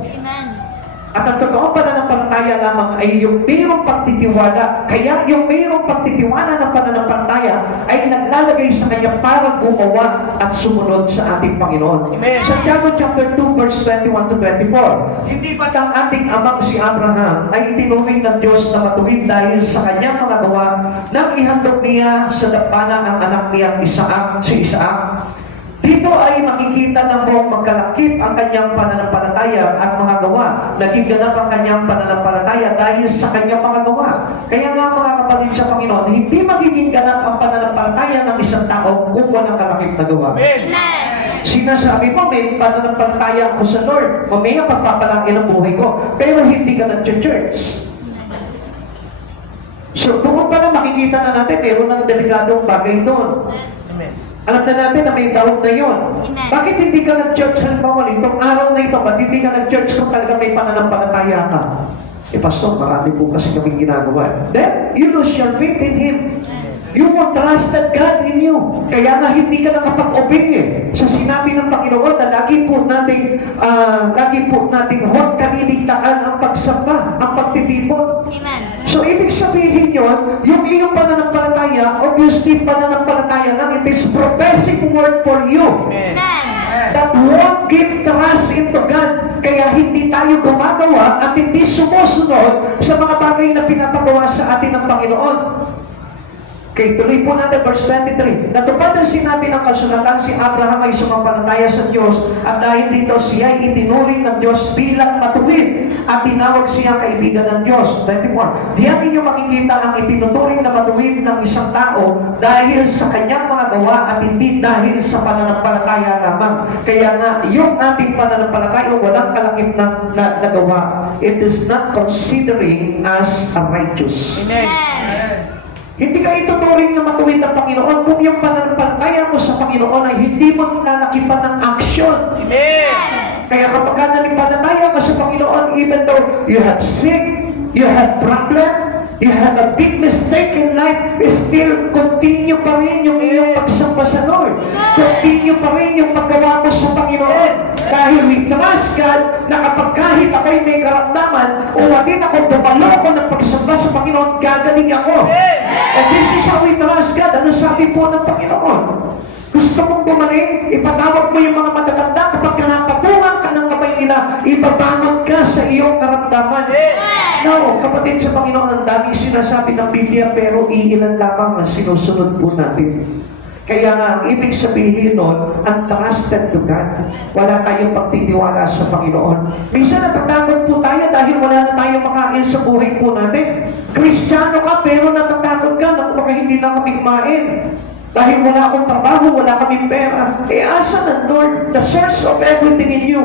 At ang totoo pananampalataya lamang ay yung mayroong pagtitiwala. Kaya yung mayroong pagtitiwala ng pananampalataya ay naglalagay sa kanya para gumawa at sumunod sa ating Panginoon. Santiago chapter 2 verse 21 to 24. Hindi ba't ang ating amang si Abraham ay itinuring ng Diyos na matuwid dahil sa kanyang mga gawa nang ihandog niya sa dapana ang anak niyang si Isaac? Dito ay makikita ng buong magkalakip ang kanyang pananampalataya at mga gawa. Naging ganap ang kanyang pananampalataya dahil sa kanyang mga gawa. Kaya nga mga kapatid sa Panginoon, hindi magiging ganap ang pananampalataya ng isang tao kung walang kalakip na gawa. Sinasabi mo, may pananampalataya ako sa Lord. Mamaya pagpapalangin ang buhay ko. Pero hindi ka nag-church. So, doon pa na makikita na natin, meron ng delikadong bagay doon. Alam na natin na may doubt na yun. Bakit hindi ka nag-church halimbawa itong araw na ito? Ba't hindi ka nag-church kung talaga may pananampalataya ka? Pastor, marami po kasi kaming ginagawa. Then, you lose your faith in Him. You won't trusted God in you. Kaya nga hindi ka nakapag-obey sa sinabi ng Panginoon na lagi po nating huwag kaliligtaan ang pagsamba, ang pagtitipon. So, ibig sabihin yun, yung iyong pananampalataya, obviously pananampalataya lang, it is professing word for you. That won't give trust into God. Kaya hindi tayo gumagawa at hindi sumusunod sa mga bagay na pinapagawa sa atin ng Panginoon. Okay, tuloy po natin verse 23. Natupad ang sinabi ng kasulatan, si Abraham ay sumampalataya sa Diyos at dahil dito siya ay itinuring ng Diyos bilang matuwid at tinawag siya kaibigan ng Diyos. 24. Diyan ninyo makikita ang itinuturing na matuwid ng isang tao dahil sa kanyang mga gawa at hindi dahil sa pananampalataya lamang. Kaya nga, yung ating pananampalataya walang kalakip na gawa. It is not considering as a righteous. Amen. Hindi ka ituturing na matuwid ng Panginoon kung yung pananampalataya pananampalataya mo sa Panginoon ay hindi mo nilalakipan ng action. Kaya kapag nanipanataya ka sa Panginoon, even though you have sick, you have problem, you have a big mistake in life, still continue pa rin yung iyong pagsamba sa Lord. Continue pa rin yung paggawa mo sa Panginoon. Dahil we trust God na kapag kahit ako'y may karamdaman, o din ako dumalo ko ng pagsamba sa Panginoon, gagaling ako. And this is how we trust God. Ano sabi po ng Panginoon? Gusto mong gumaling, ipatawag mo yung mga matatanda kapag napatungan ka ng kamay nila, ibabangon ka sa iyong karamdaman. No, kapatid sa Panginoon, ang daming sinasabi ng Biblia, pero iilan lamang ang sinusunod po natin. Kaya nga, ang ibig sabihin nun, ang trusted to God. Wala tayong pagtitiwala sa Panginoon. Minsan natatakot po tayo dahil wala na tayong makain sa buhay po natin. Kristiyano ka, pero natatakot ka na baka hindi na kami kumain. Dahil wala akong trabaho, wala kaming pera. Eh, asa ng Lord, the source of everything in you?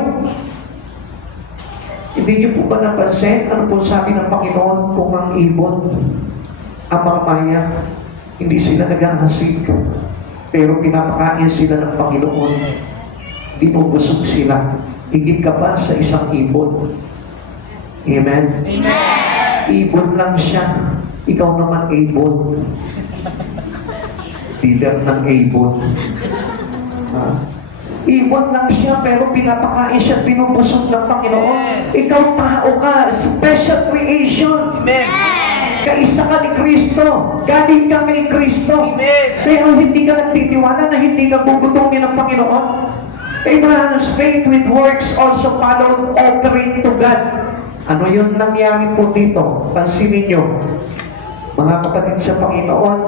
Hindi niyo po ba napansin? Ano po sabi ng Panginoon kung ang ibon, ang mga maya, hindi sila naghahasik, pero pinapakain sila ng Panginoon. Binubusog sila. Higit ka pa sa isang ibon. Amen? Amen! Ibon lang siya. Ikaw naman ibon. Leader ng ibon. Ibon lang siya, pero pinapakain siya, binubusog ng Panginoon. Ikaw tao ka, special creation. Amen. Kaisa ka ni Kristo. Galing ka kay Kristo. Amen. Pero hindi ka nagtitiwala na hindi ka gugutumin ng Panginoon. Abraham's faith with works also followed offering to God. Ano yung nangyari po dito? Pansinin nyo. Mga kapatid sa Panginoon,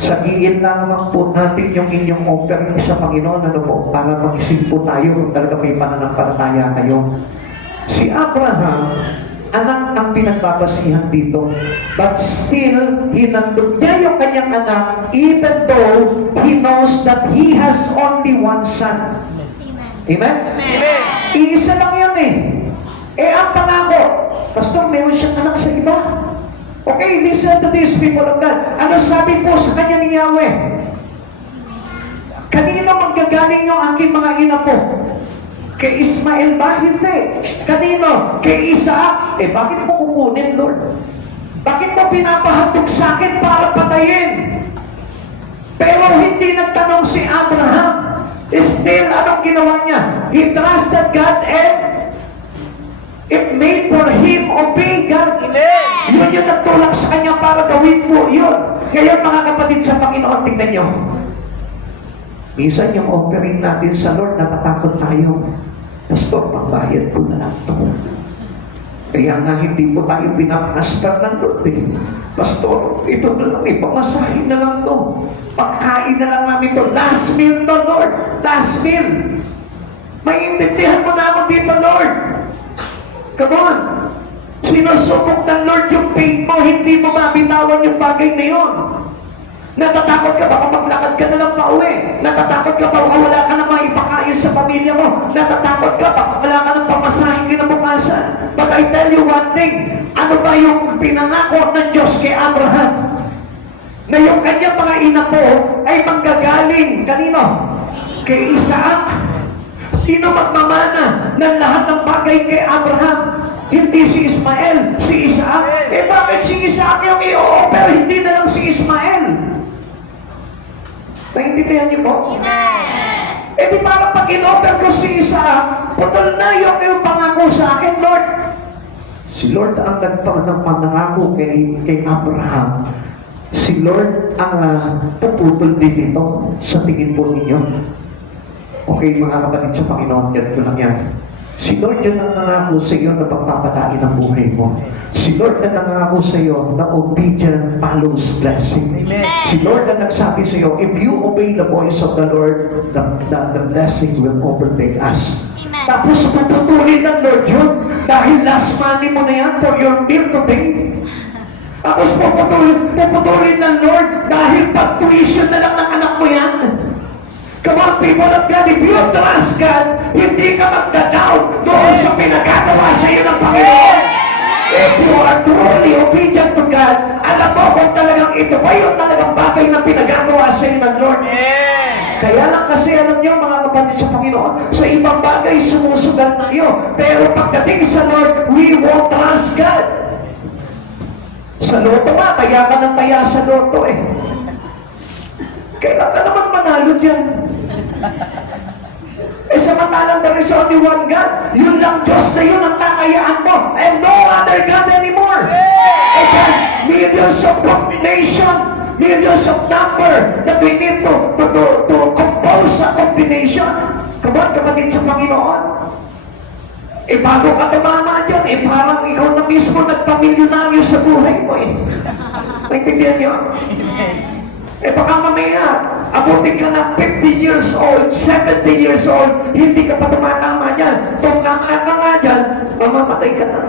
sagiin lamang po natin yung inyong offering sa Panginoon, ano po, para mag-isip po tayo kung talaga may pananampalataya kayo. Si Abraham, anak ang pinagbabasihan dito. But still, hinandog niya yung kanyang anak, even though he knows that he has only one son. Amen? Amen. Iisa lang yan eh. Eh, ang pangako, Pastor, meron siyang anak sa iba. Okay, listen to this, people of God. Ano sabi po sa kanya ni Yahweh? Kanino manggagaling yung aking mga inapo? Kay Ismael ba? Hindi. Kanino? Kay Isaac. Eh, bakit mo kukunin, Lord? Bakit mo pinapahatog sa akin para patayin? Pero hindi nagtanong si Abraham. Still, anong ginawa niya? He trusted God and it made for him obey God. Amen. Yun yung nagtulak sa kanya para gawin po yun. Ngayon mga kapatid sa Panginoon, tingnan nyo. Minsan yung offering natin sa Lord, natatakot tayo. Pastor, pangbayad ko na lang ito. Kaya nga hindi po tayo pinapasper ng Lord. Pastor, ito na lang, ipamasahin na lang ito. Pagkain na lang namin ito. Last meal to, Lord. Last meal. May intindihan mo na ako dito, Lord. Come on. Sinusubok ng Lord yung faith mo, hindi mo mabitawan yung bagay na yun. Natatakot ka, baka maglakad ka na lang pauwi. Natatakot ka, baka wala ka na maipakain sa pamilya mo. Natatakot ka, baka wala ka ng pamasahin kinabukasan. But I tell you one thing, ano ba yung pinangako ng Diyos kay Abraham? Na yung kanyang mga inapo ay manggagaling. Kanino? Kay Isaac. Sino magmamana ng lahat ng bagay kay Abraham? Hindi si Ismael, si Isaac. Eh bakit si Isaac yung i-offer, hindi na lang si Ismael? Naintindihan niyo po? Amen. Eh di parang pag in-offer ko si Isaac, putol na yung pangako sa akin, Lord. Si Lord ang nagpangako kay Abraham. Si Lord ang puputol din dito sa tingin po ninyo. Okay, mga kapatid sa Panginoon, yan ko lang yan. Si Lord yan ang nangako sa iyo na pagpapatain ang buhay mo. Si Lord ang nangako sa iyo na obedient follows blessing. Amen. Si Lord ang nagsabi sa iyo, if you obey the voice of the Lord, the blessing will overtake us. Amen. Tapos puputulin ng Lord yun dahil last money mo na yan for your meal today. Tapos puputulin ng Lord dahil pag-tuition na lang ng anak mo yan. Come on, people of God, if you trust God, hindi ka magda-doubt doon sa pinagagawa sa iyo ng Panginoon. If you are truly obedient to God, alam mo kung talagang ito ba yung talagang bagay na ang pinagagawa sa inyo ng Lord. Kaya lang kasi alam niyo mga kapatid sa Panginoon, sa ibang bagay sumusugal tayo. Pero pagdating sa Lord, we won't trust God. Sa loto nga, taya ka ng taya sa loto eh. Kailan ka naman manalo dyan? Eh samantalang there is only one God. Yun lang Diyos na yun ang kakayaan mo. And no other God anymore. And millions of combination, millions of number that we need to compose a combination. Come on, kapatid sa Panginoon. Eh bago ka tumama dyan, eh parang ikaw na mismo nagpamilyonaryo sa buhay mo eh. Naintindihan niyo? Eh baka mamaya, abutin ka ng 50 years old, 70 years old, hindi ka pa tumatama dyan. Tungkama ka nga dyan, mamamatay ka na.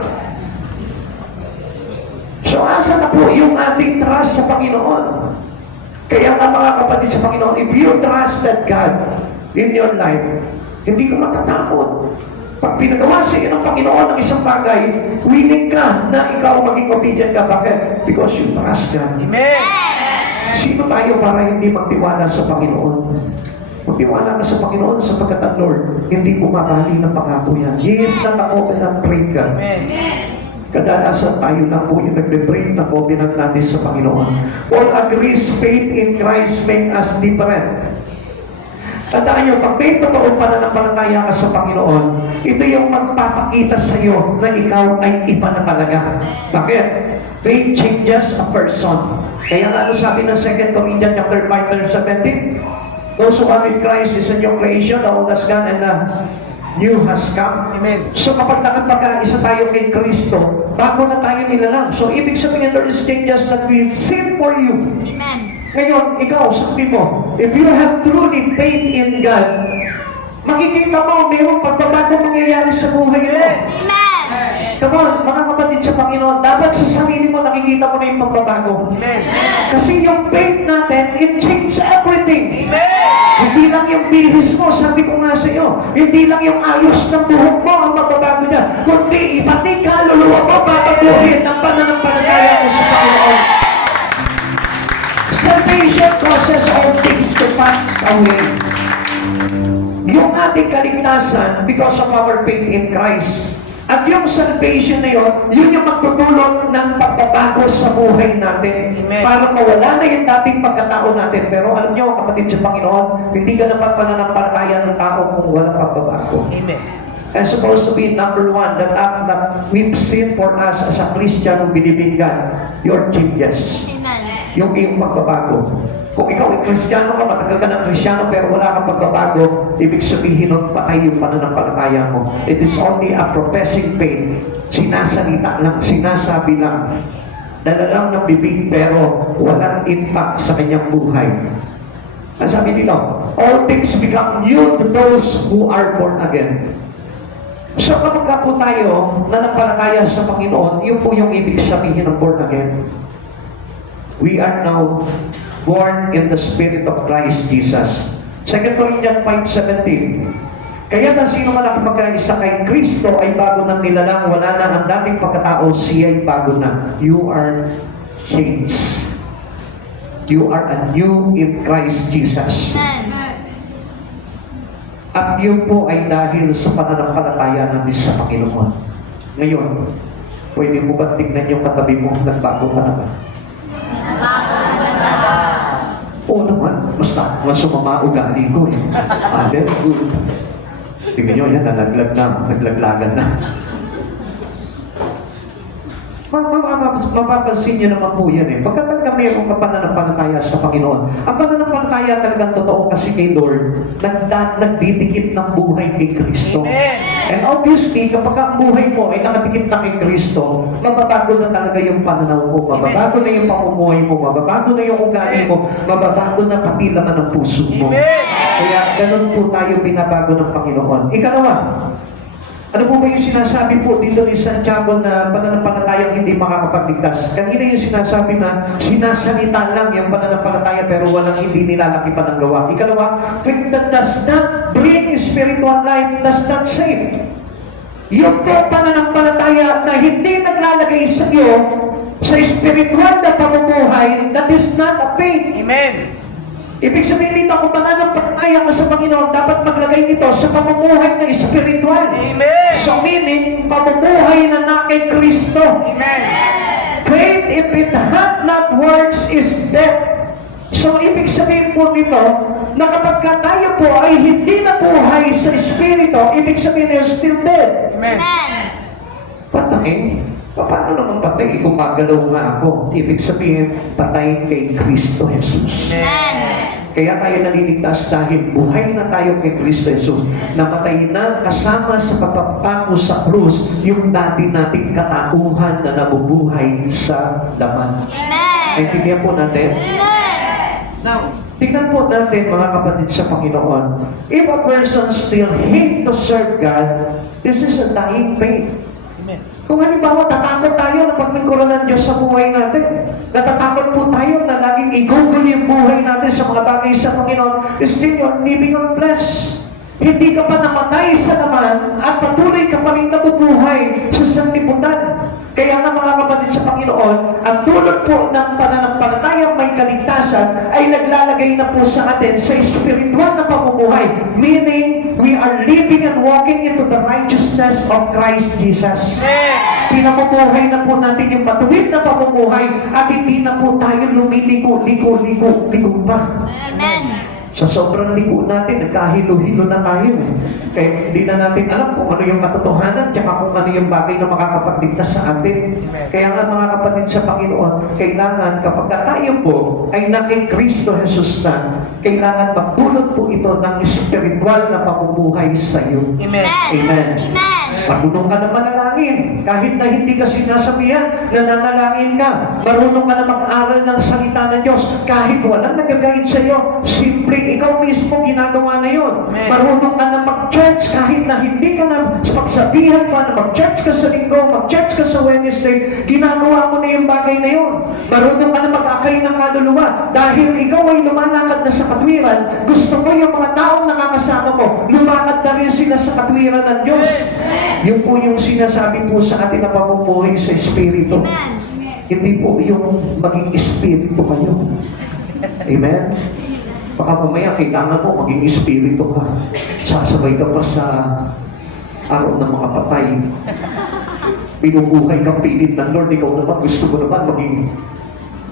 So asa na po yung ating trust sa Panginoon? Kaya nga mga kapatid sa Panginoon, if you trusted God in your life, hindi ka matatakot. Pag pinagawa sa iyo ng Panginoon ng isang bagay, willing ka na ikaw maging obedient ka. Bakit? Because you trust God. Amen. Sino tayo para hindi magtiwala sa Panginoon? Magtiwala ka sa Panginoon sapagkat ang Lord, hindi bumabali ng pangako yan. He is not a covenant breaker. Amen. Kadalasan tayo lang po yung nagbe-break na covenant natin sa Panginoon. All agrees faith in Christ make us different. Tandaan nyo, pag may totoong pananampalataya ka sa Panginoon, ito yung magpapakita sa iyo na ikaw ay iba na talaga. Bakit? Faith changes a person. Kaya nga ano sabi ng 2 Corinthians chapter 5 verse 17? Those who are with Christ is a new creation, the old has gone and the new has come. Amen. So kapag nakapag-isa tayo kay Kristo, bago na tayo nilalang. So ibig sabihin, there is changes that we sin for you. Amen. Ngayon, ikaw, sabi mo, if you have truly faith in God, makikita mo, mayroong pagbabago mangyayari sa buhay mo. Amen. Come on, mga kapatid sa Panginoon, dapat sa sarili mo nakikita mo na yung pagbabago. Amen. Kasi yung faith natin, it changes everything. Amen. Hindi lang yung bihis mo, sabi ko nga sa iyo, hindi lang yung ayos ng buhok mo ang magbabago niya, kundi ipati kaluluwa mo, babaguhin ng pananampalataya mo sa Panginoon. Salvation causes all things to pass away. Yung ating kaligtasan because of our faith in Christ. At yung salvation na yun yung magtutulong ng pagbabago sa buhay natin. Amen. Para mawala na yung dating pagkatao natin. Pero alam nyo, kapatid sa Panginoon, hindi ka dapat pananampalataya ng tao kung walang pagbabago. Amen. And supposed to be number one, that act that we've seen for us as a Christian who believe in God, your changes. Amen. Yung iyong pagbabago. Kung ikaw ay Kristiyano ka, matagal ka ng Kristiyano, pero wala kang pagbabago, ibig sabihin nun patay yung pananampalataya mo. It is only a professing faith. Sinasalita lang, sinasabi lang. Dala lang ng bibig, pero walang impact sa kanyang buhay. Ang sabi dito, all things become new to those who are born again. So kapag ka po tayo nanampalataya sa Panginoon, yun po yung ibig sabihin ng born again. We are now born in the Spirit of Christ Jesus. 2 Corinthians 5:17. Kaya na sino man nakipagkaisa kay Kristo ay bago na nilalang, wala na ang dating pagkatao, siya ay bago na. You are changed. You are anew in Christ Jesus. Amen. At yun po ay dahil sa pananampalataya natin sa Panginoon. Ngayon, pwede mo ba tignan yung katabi mo, nagbago ka na ba? Oo naman, basta sumama ugali ko eh. Very good. Tingnan nyo yan, naglaglagan na. Mapapansin nyo naman po yan eh. Pagka talaga mayroong pananampalataya sa Panginoon, ang pananampalataya talagang totoo kasi kay Lord, nagdidikit ng buhay kay Kristo. And obviously, kapag ang buhay mo ay nakadikit na kay Kristo, mababago na talaga yung pananaw mo, mababago na yung pamumuhay mo, mababago na yung ugali mo, mababago na pati laman ng puso mo. Kaya ganun po tayo binabago ng Panginoon. Ikalawa, ano po ba yung sinasabi po dito ni Santiago na pananampalatayang hindi makakapagligtas? Kanina yung sinasabi na sinasalita lang yung pananampalataya pero walang hindi nilalaki pa ng gawa. Ikalawa, faith that does not bring spiritual life does not save. Yung po pananampalataya na hindi naglalagay sa iyo sa spiritual na pamumuhay pamumuhay that is not a faith. Amen. Ibig sabihin dito, kung mananampalataya ka sa Panginoon, dapat maglagay ito sa pamumuhay na espiritual. Amen. So meaning, pamumuhay na na kay Kristo. Amen. Faith, if it hath not works, is death. So ibig sabihin po nito, na kapag tayo po ay hindi nabuhay sa Espiritu, ibig sabihin you're still dead. Amen. Patay? Paano naman patay? Gumagalaw nga ako. Ibig sabihin, patay kay Kristo Jesus. Kaya tayo naliligtas dahil buhay na tayo kay Kristo Jesus. Namatay na kasama sa pagpapako sa krus yung dati nating katauhan na nabubuhay sa laman. Naintindihan po natin? Now, tingnan po natin mga kapatid sa Panginoon. If a person still hate to serve God, this is a dying faith. Amen. Kung halimbawa, tatakot tayo na paglingkuran ng Diyos sa buhay natin. Natatakot po tayo na laging igugol yung buhay natin sa mga bagay sa Panginoon. Still, you're living on flesh. Hindi ka pa namatay sa laman at patuloy ka pa rin nabubuhay sa sanlibutan. Kaya nga mga kapatid sa Panginoon, ang dulot po ng pananampalatayang may kaligtasan ay naglalagay na po sa atin sa espiritual na pamumuhay. Meaning, we are living and walking into the righteousness of Christ Jesus. Pinamumuhay na po natin yung matuwid na pamumuhay at hindi na po tayo lumiliko pa. Amen. Sa sobrang liko natin, nagkahilo-hilo na tayo. Kaya hindi na natin alam kung ano yung katotohanan tsaka kung ano yung bagay na makakapagligtas sa atin. Kaya nga mga kapatid sa Panginoon, kailangan kapag tayo po ay naging Kristo Jesus na, kailangan magdulot po ito ng espiritual na pamumuhay sa iyo. Amen. Amen. Amen. Marunong ka na manalangin. Kahit na hindi ka sinasabihan, nananalangin ka. Marunong ka na mag-aral ng salita ng Diyos. Kahit walang nag-guide sa iyo, simple ikaw mismo ginagawa na yun. Marunong ka na mag-church kahit na hindi ka na pagsabihan pa na mag-church ka sa linggo, mag-church ka sa Wednesday, ginagawa mo na yung bagay na yun. Marunong ka na mag-akay ng kaluluwa dahil ikaw ay lumalakad na sa katwiran. Gusto mo yung mga taong nakakasama mo, lumakad na rin sila sa katwiran ng Diyos. Yun po yung sinasabi po sa atin na pamumuhay sa Espiritu. Hindi po yung maging Espiritu kayo. Amen? Baka mamaya kailangan mo maging Espiritu ka. Sasabay ka pa sa araw ng mga patay. Binubuhay kang pilit ng Lord. Ikaw naman, gusto mo naman maging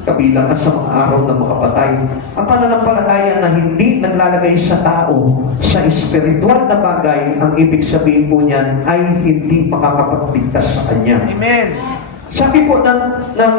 kabilang ka sa mga araw ng mga patay. Ang pananampalataya na hindi naglalagay sa tao sa espiritual na bagay, ang ibig sabihin po niyan ay hindi makakapagligtas sa kanya. Amen. Sabi po ng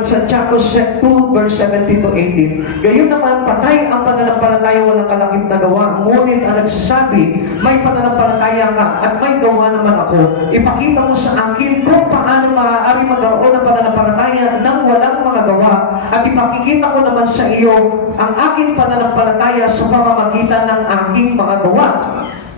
Santiago 2 verse 17 to 18, gayon naman patay ang pananampalataya walang kalakip na gawa. Ngunit ang nagsasabi, may pananampalataya ka at may gawa naman ako. Ipakita mo sa akin kung paano maaari magkaroon ng pananampalataya nang walang mga gawa. At ipakikita ko naman sa iyo ang aking pananampalataya sa pamamagitan ng aking mga gawa.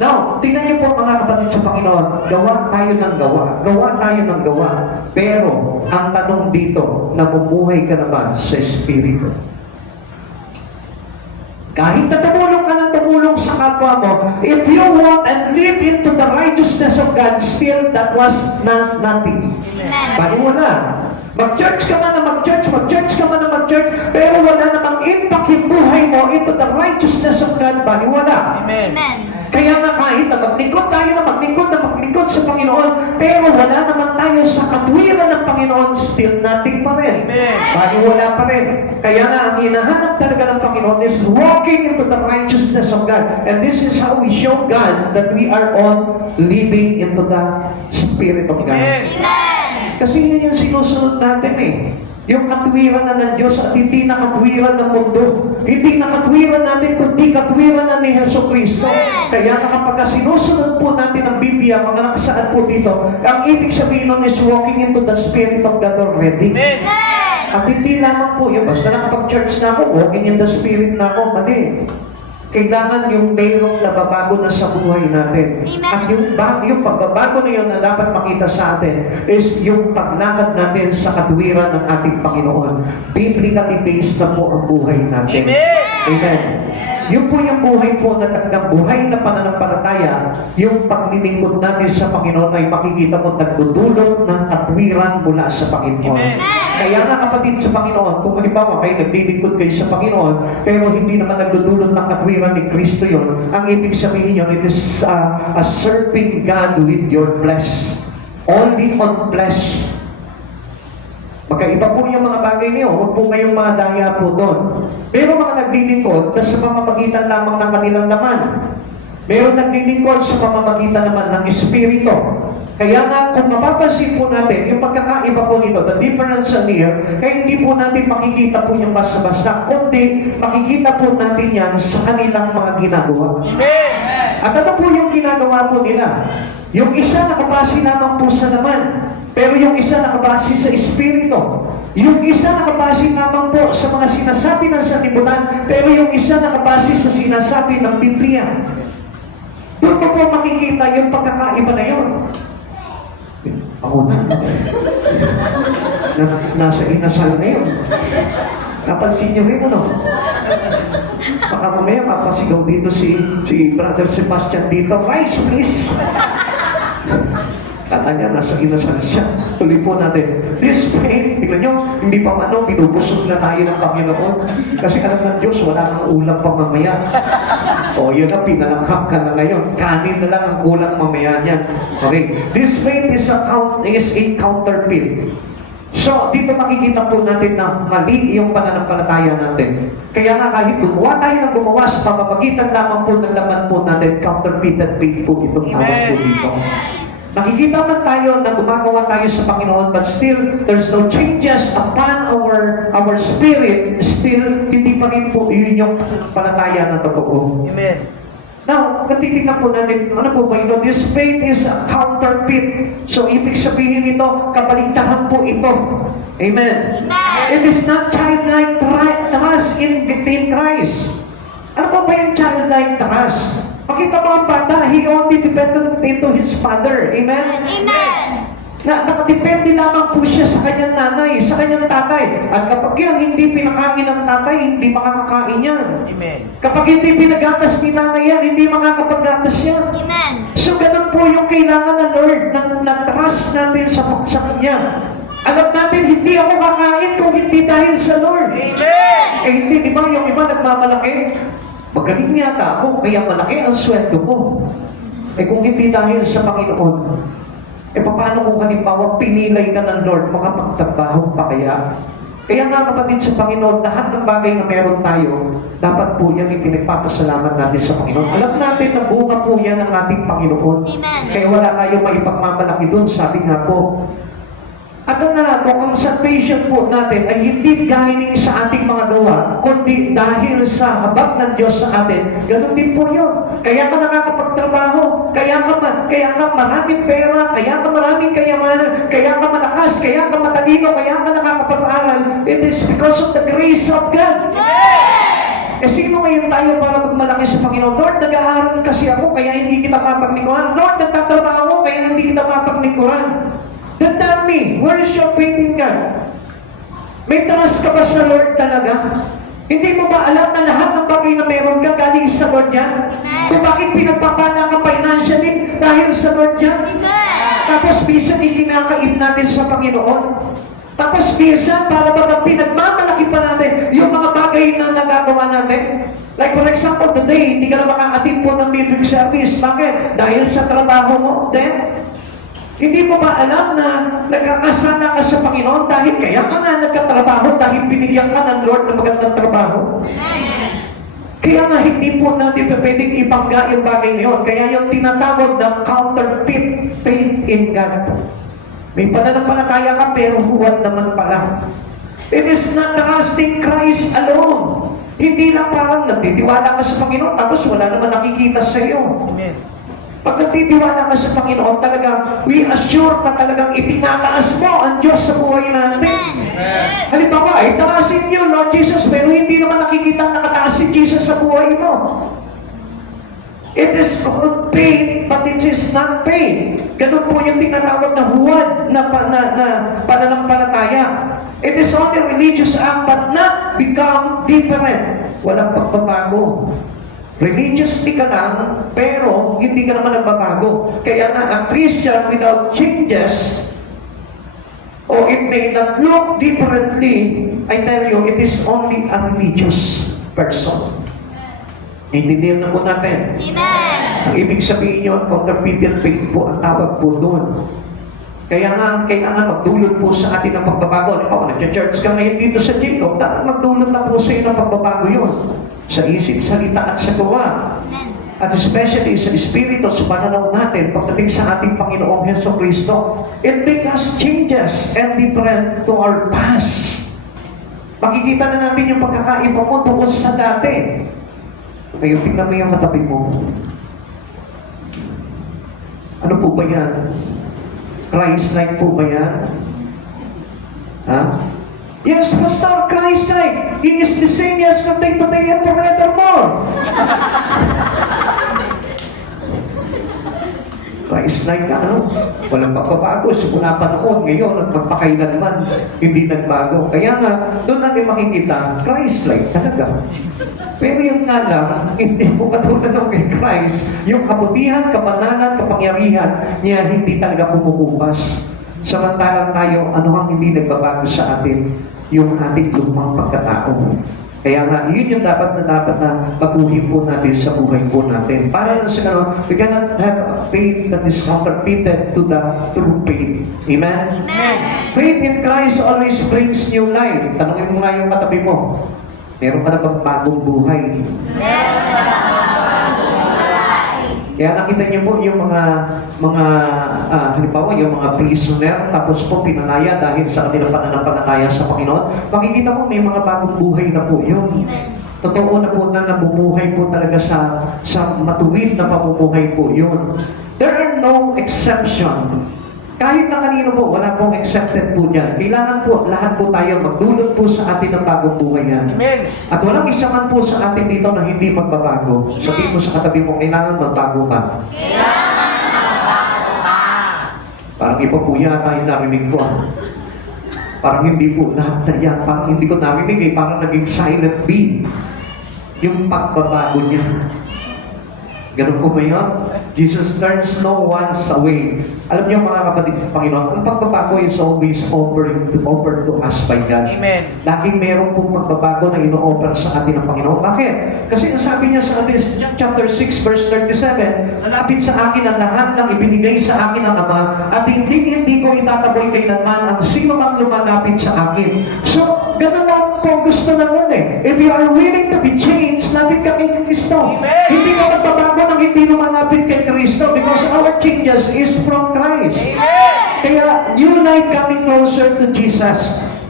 Now, tingnan niyo po mga kapatid sa Panginoon, gawa tayo ng gawa. Gawa tayo ng gawa. Pero, ang tanong dito, namumuhay ka na ba sa Espiritu? Kahit na tumulong ka ng tumulong sa kapwa mo, if you walk and live into the righteousness of God, still that was nothing. Bali mo na. Mag-church ka man na mag-church, mag-church ka man na mag-church, pero wala namang impact yung buhay mo into the righteousness of God, bali wala. Amen. Kaya nga kahit na maglingkod tayo na maglingkod sa Panginoon, pero wala naman tayo sa katwiran ng Panginoon, still nothing pa rin. Amen. Bali wala pa rin. Kaya nga ang hinahanap talaga ng Panginoon is walking into the righteousness of God. And this is how we show God that we are all living into the Spirit of God. Amen. Kasi yun yung sinusunod natin eh. Yung katwiran na ng Diyos at hindi na katwiran ng mundo. Hindi na katwiran natin, kundi katwiran na ni Hesus Kristo. Kaya kapag sinusunod po natin ang Biblia, mga nakasaad po dito, ang ibig sabihin nun is walking into the Spirit of God already. Amen. At hindi lamang po yung basta nakapag-church na ako, walking in the Spirit na ako, mali. Kailangan yung mayroong nababago na sa buhay natin. Amen. At yung pagbabago na yun na dapat makita sa atin is yung paglakad natin sa katwiran ng ating Panginoon. Biblically based na po ang buhay natin. Amen. Amen. Yun po yung buhay po na talagang buhay na pananampalataya, yung paglilingkod natin sa Panginoon ay makikita mo nagdudulot ng katwiran mula sa Panginoon. Amen. Kaya nga kapatid sa Panginoon, kung halimbawa kayo naglilingkod kayo sa Panginoon, pero hindi naman nagdudulot ng katwiran ni Kristo yon, ang ibig sabihin yun, it is a serving God with your flesh. Only on flesh. Magkaiba po yung mga bagay niyo, huwag po kayong madaya po doon. Pero mga naglilingkod na sa pamamagitan lamang ng kanilang laman. Meron naglilingkod sa pamamagitan naman ng Espiritu. Kaya nga, kung mapapansin po natin, yung pagkakaiba po nito, the difference here, kaya hindi po natin makikita po yung basta-basta, kundi makikita po natin yan sa kanilang mga ginagawa. At ano po yung ginagawa po nila? Yung isa nakabase lamang po sa laman, pero yung isa nakabase sa Espiritu. Yung isa nakabase lamang po sa mga sinasabi ng sanlibutan, pero yung isa nakabase sa sinasabi ng Biblia. Doon po makikita yung pagkakaiba na yun. Ako na. Nasa inasal na yun. Napansin niyo rin, ano? Baka mamaya mapasigaw dito si Brother Sebastian dito. Guys, please! Kata niya, nasa inasal siya. Tuloy po natin. This faith, tignan nyo, hindi pa mano, binubusog na tayo ng Panginoon. Kasi alam ng Diyos, wala kang ulam pa mamaya. O, yun na, pinalanghap ka na ngayon. Kanin na lang ang kulang mamaya niyan. Okay. This faith is a counterfeit. So, dito makikita po natin na mali yung pananampalataya natin. Kaya nga kahit gumawa tayo ng gumawa sa pamamagitan lamang po ng laman po natin, counterfeited faith po itong tawag po dito. Nakikita man tayo na gumagawa tayo sa Panginoon, but still, there's no changes upon our spirit. Still, hindi pa rin po yun yung panataya na totoo. Amen. Now, katitignan po natin, ano po ba ito? This faith is a counterfeit. So, ibig sabihin ito, kabaligtaran po ito. Amen. It is not childlike trust in Christ. Ano po ba yung childlike trust? Makita mo ang bata, he only depended into his father. Amen? Amen. Nakadepende lamang po siya sa kanyang nanay, sa kanyang tatay. At kapag yan hindi pinakain ng tatay, hindi makakakain yan. Amen. Kapag hindi pinagatas ni nanay yan, hindi makakapagatas yan. Amen. So ganun po yung kailangan ng Lord, na trust natin sa Kanya. Alam natin, hindi ako kakain kung hindi dahil sa Lord. Amen. Eh hindi, di ba yung iba nagmamalaki? Magaling yata ako, kaya malaki ang sweldo ko. Eh kung hindi dahil sa Panginoon, eh paano kung halimbawa pinilay ka ng Lord, makapagtrabaho pa kaya? Kaya nga kapatid sa Panginoon, lahat ng bagay na meron tayo, dapat po yan ipinagpapasalamat natin sa Panginoon. Alam natin na bunga po yan ng ating Panginoon. Amen. Kaya wala tayong maipagmamalaki doon, sabi nga po. At ang ang salvation po natin ay hindi galing sa ating mga gawa, kundi dahil sa habag ng Diyos sa atin. Ganun din po yun. Kaya ka nakakapagtrabaho, kaya ka maraming pera, kaya ka maraming kayamanan, kaya ka malakas, kaya ka matalino, kaya ka nakakapag-aral. It is because of the grace of God. Eh sino ngayon tayo para magmalaki sa Panginoon? Lord, nag-aaral kasi ako, kaya hindi kita mapaglingkuran. Lord, nagtatrabaho, kaya hindi kita mapaglingkuran. Then tell me, where is your faith in God? May trust ka ba sa Lord talaga? Hindi mo ba alam na lahat ng bagay na meron ka galing sa Lord yan? Kung bakit pinagpapala ka financially dahil sa Lord yan? Tapos minsan ikinakain natin sa Panginoon. Tapos minsan para baga pinagmamalaki pa natin yung mga bagay na nagagawa natin. Like for example, today, hindi ka na makakatid po ng midweek service. Bakit? Dahil sa trabaho mo. Then, hindi mo ba alam na nagkakasana ka sa Panginoon dahil kaya ka nga nagkatrabaho dahil binigyan ka ng Lord ng magandang trabaho? Kaya nga hindi po natin pwedeng ibangga yung bagay na yun. Kaya yung tinatawag na counterfeit faith in God. May pananampalataya ka pero huwad naman pala. It is not trusting Christ alone. Hindi lang parang nagtitiwala ka sa Panginoon tapos wala naman nakikita sa iyo. Amen. Pag nagtitiwala ka sa Panginoon, talagang we assure na talagang itinataas mo ang Diyos sa buhay natin. Halimbawa, taasin niyo, Lord Jesus, pero hindi naman nakikita na nakataas si Jesus sa buhay mo. It is called faith, but it is not faith. Ganun po yung tinatawag na huwad na pananampalataya. It is only religious act, but not become different. Walang pagbabago. Religiously ka lang, pero hindi ka naman nagbabago. Kaya nga, ang Christian without changes, O it may not look differently, I tell you, it is only a religious person. Intindihan na po natin. Amen. Ang ibig sabihin nyo, counterfeited faith po ang tawag po doon. Kaya nga, kailangan magdulot po sa atin ng pagbabago. Kung nag-church ka ngayon dito sa Jacob, dapat magdulot na po sa iyo ng pagbabago yun. Sa isip, salita at sa gawa. Amen. At especially sa Espiritu, sa pananaw natin, pagdating sa ating Panginoong Heso Kristo, it makes us changes and different to our past. Makikita na natin yung pagkakaiba mo tungkol sa dati. Ngayon, tingnan mo yung katabi mo. Ano po ba yan? Christ-like po ba yan? Ha? Yes, Pastor, Christ-like. He is the same yesterday, today, and forevermore. Christ-like ka, ano? Walang pagbabago. Simula pa noon, ngayon, at magpakailanman, hindi nagbago. Kaya nga, doon natin makikita, Christ-like talaga. Pero yung nga lang, hindi po katulad ng kay Christ, yung kabutihan, kapanalan, kapangyarihan niya hindi talaga pumupupas. Samantalang tayo, ano ang hindi nagbabago sa atin? Yung ating lumang pagkatao. Kaya nga, yun yung dapat na baguhin po natin sa buhay po natin. Para lang sa gano'n, we cannot have a faith that is counterfeited to the true faith. Amen? Amen. Faith in Christ always brings new life. Tanungin mo nga yung katabi mo. Meron ka na bang bagong buhay? Meron na bagong buhay. Kaya nakita niyo po yung mga halimbawa yung mga prisoner tapos po pinalaya dahil sa kanilang pananampalataya sa Panginoon. Makikita mo may mga bagong buhay na po yun. Amen. Totoo na po na nabubuhay po talaga sa matuwid na pamumuhay po yun. There are no exception. Kahit na kanino po, wala pong accepted po dyan. Kailangan po, lahat po tayo magdulot po sa atin ng bagong buhay yan. Amen. At walang isa man po sa atin dito na hindi magbabago. Sabihin mo sa katabi mo, kailangan magbago ka. Kailangan magbago ka. Parang iba po yata yung narinig ko. Parang hindi po lahat na yan. Parang hindi ko narinig eh. Parang naging silent B. Yung pagbabago niya. Ganun po ba yun? Jesus turns no one away. Alam niyo mga kapatid sa Panginoon, ang pagbabago is always offered to us by God. Amen. Laging meron pong pagbabago na ino-offer sa atin ng Panginoon. Bakit? Kasi ang sabi niya sa atin, John chapter 6, verse 37, "Alapit sa akin ang lahat ng ibinigay sa akin ng Ama, at hindi ko itataboy kailanman ang sino mang lumalapit sa akin." So, ganun lang po gusto naman eh. If you are willing to be changed, lapit ka kay Kristo. Amen. Hindi ka magbabago nang hindi lumalapit kay Kristo because our changes is from Christ. Amen. Kaya, you like coming closer to Jesus.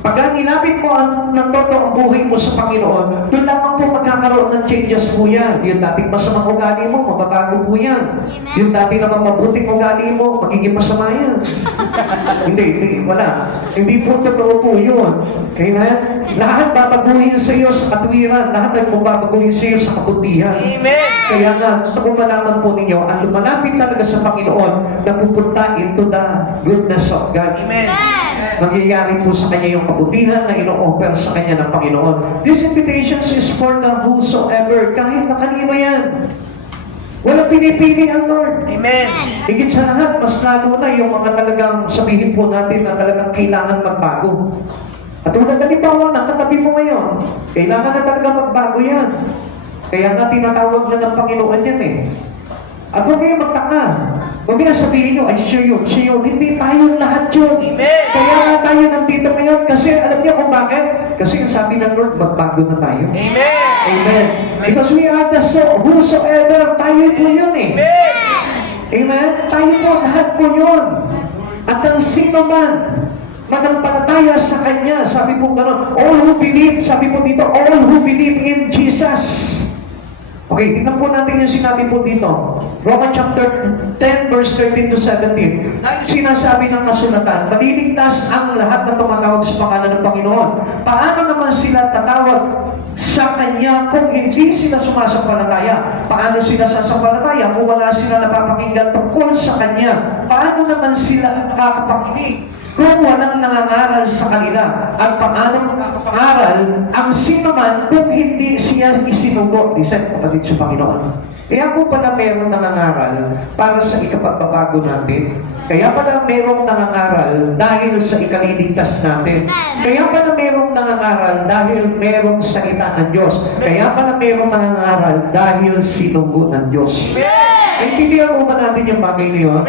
Pag nilapit mo ang totoong buhay mo sa Panginoon, doon lamang po magkakaroon ng changes po yan. Yung dating masamang ugali mo, mababago po yan. Yung dati naman mabuting ugali mo, magiging masama yan. hindi, wala. Hindi po totoo po yun. Kaya lahat babaguhin sa iyo sa katwiran, lahat ay babaguhin sa iyo sa kabutihan. Amen. Kaya nga, gusto kong malaman po ninyo, ang lumalapit talaga sa Panginoon, napupunta into the goodness of God. Amen. Nangyayari po sa Kanya yung kabutihan na ino-offer sa Kanya ng Panginoon. This invitation is for the whosoever, kahit na kanino yan. Walang pinipili ang Lord. Amen. Higit sa lahat, mas lalo na yung mga talagang sabihin po natin na talagang kailangan magbago. At tulad na libawa na katabi mo ngayon, kailangan na talaga magbago yan. Kaya nga tinatawag na ng Panginoon yan eh. At huwag kayo magtaka. Huwag kayo sabihin nyo, ay siya yun. Hindi tayo lahat yun. Amen. Kaya nga tayo nandito ngayon kasi alam niyo kung bakit? Kasi ang sabi ng Lord, magbago na tayo. Amen. Amen. Because we are the whosoever, tayo po yun eh. Amen. Amen? Tayo po, lahat po yun. At ang sino man, manampalataya sa Kanya, sabi po gano'n, all who believe, sabi po dito, all who believe in Jesus. Okay, tingnan po natin yung sinabi po dito. Romans chapter 10, verse 13 to 17. Sinasabi ng kasulatan, maliligtas ang lahat na tumatawag sa pangalan ng Panginoon. Paano naman sila tatawag sa Kanya kung hindi sila sumasampalataya? Paano sila sasampalataya kung wala sila napapakinggan tungkol sa Kanya? Paano naman sila makakapakinig kung walang nangangaral sa kanila. At paano makakapangaral ang sino man kung hindi siya isinugo? Listen, kapatid sa Panginoon. Kaya po pala merong nangangaral para sa ikapagbabago natin. Kaya pala merong nangangaral dahil sa ikaliligtas natin. Kaya pala merong nangangaral dahil merong salita ng Diyos. Kaya pala merong nangangaral dahil sinugo ng Diyos. Naintindihan mo ba natin yung bagay niyo?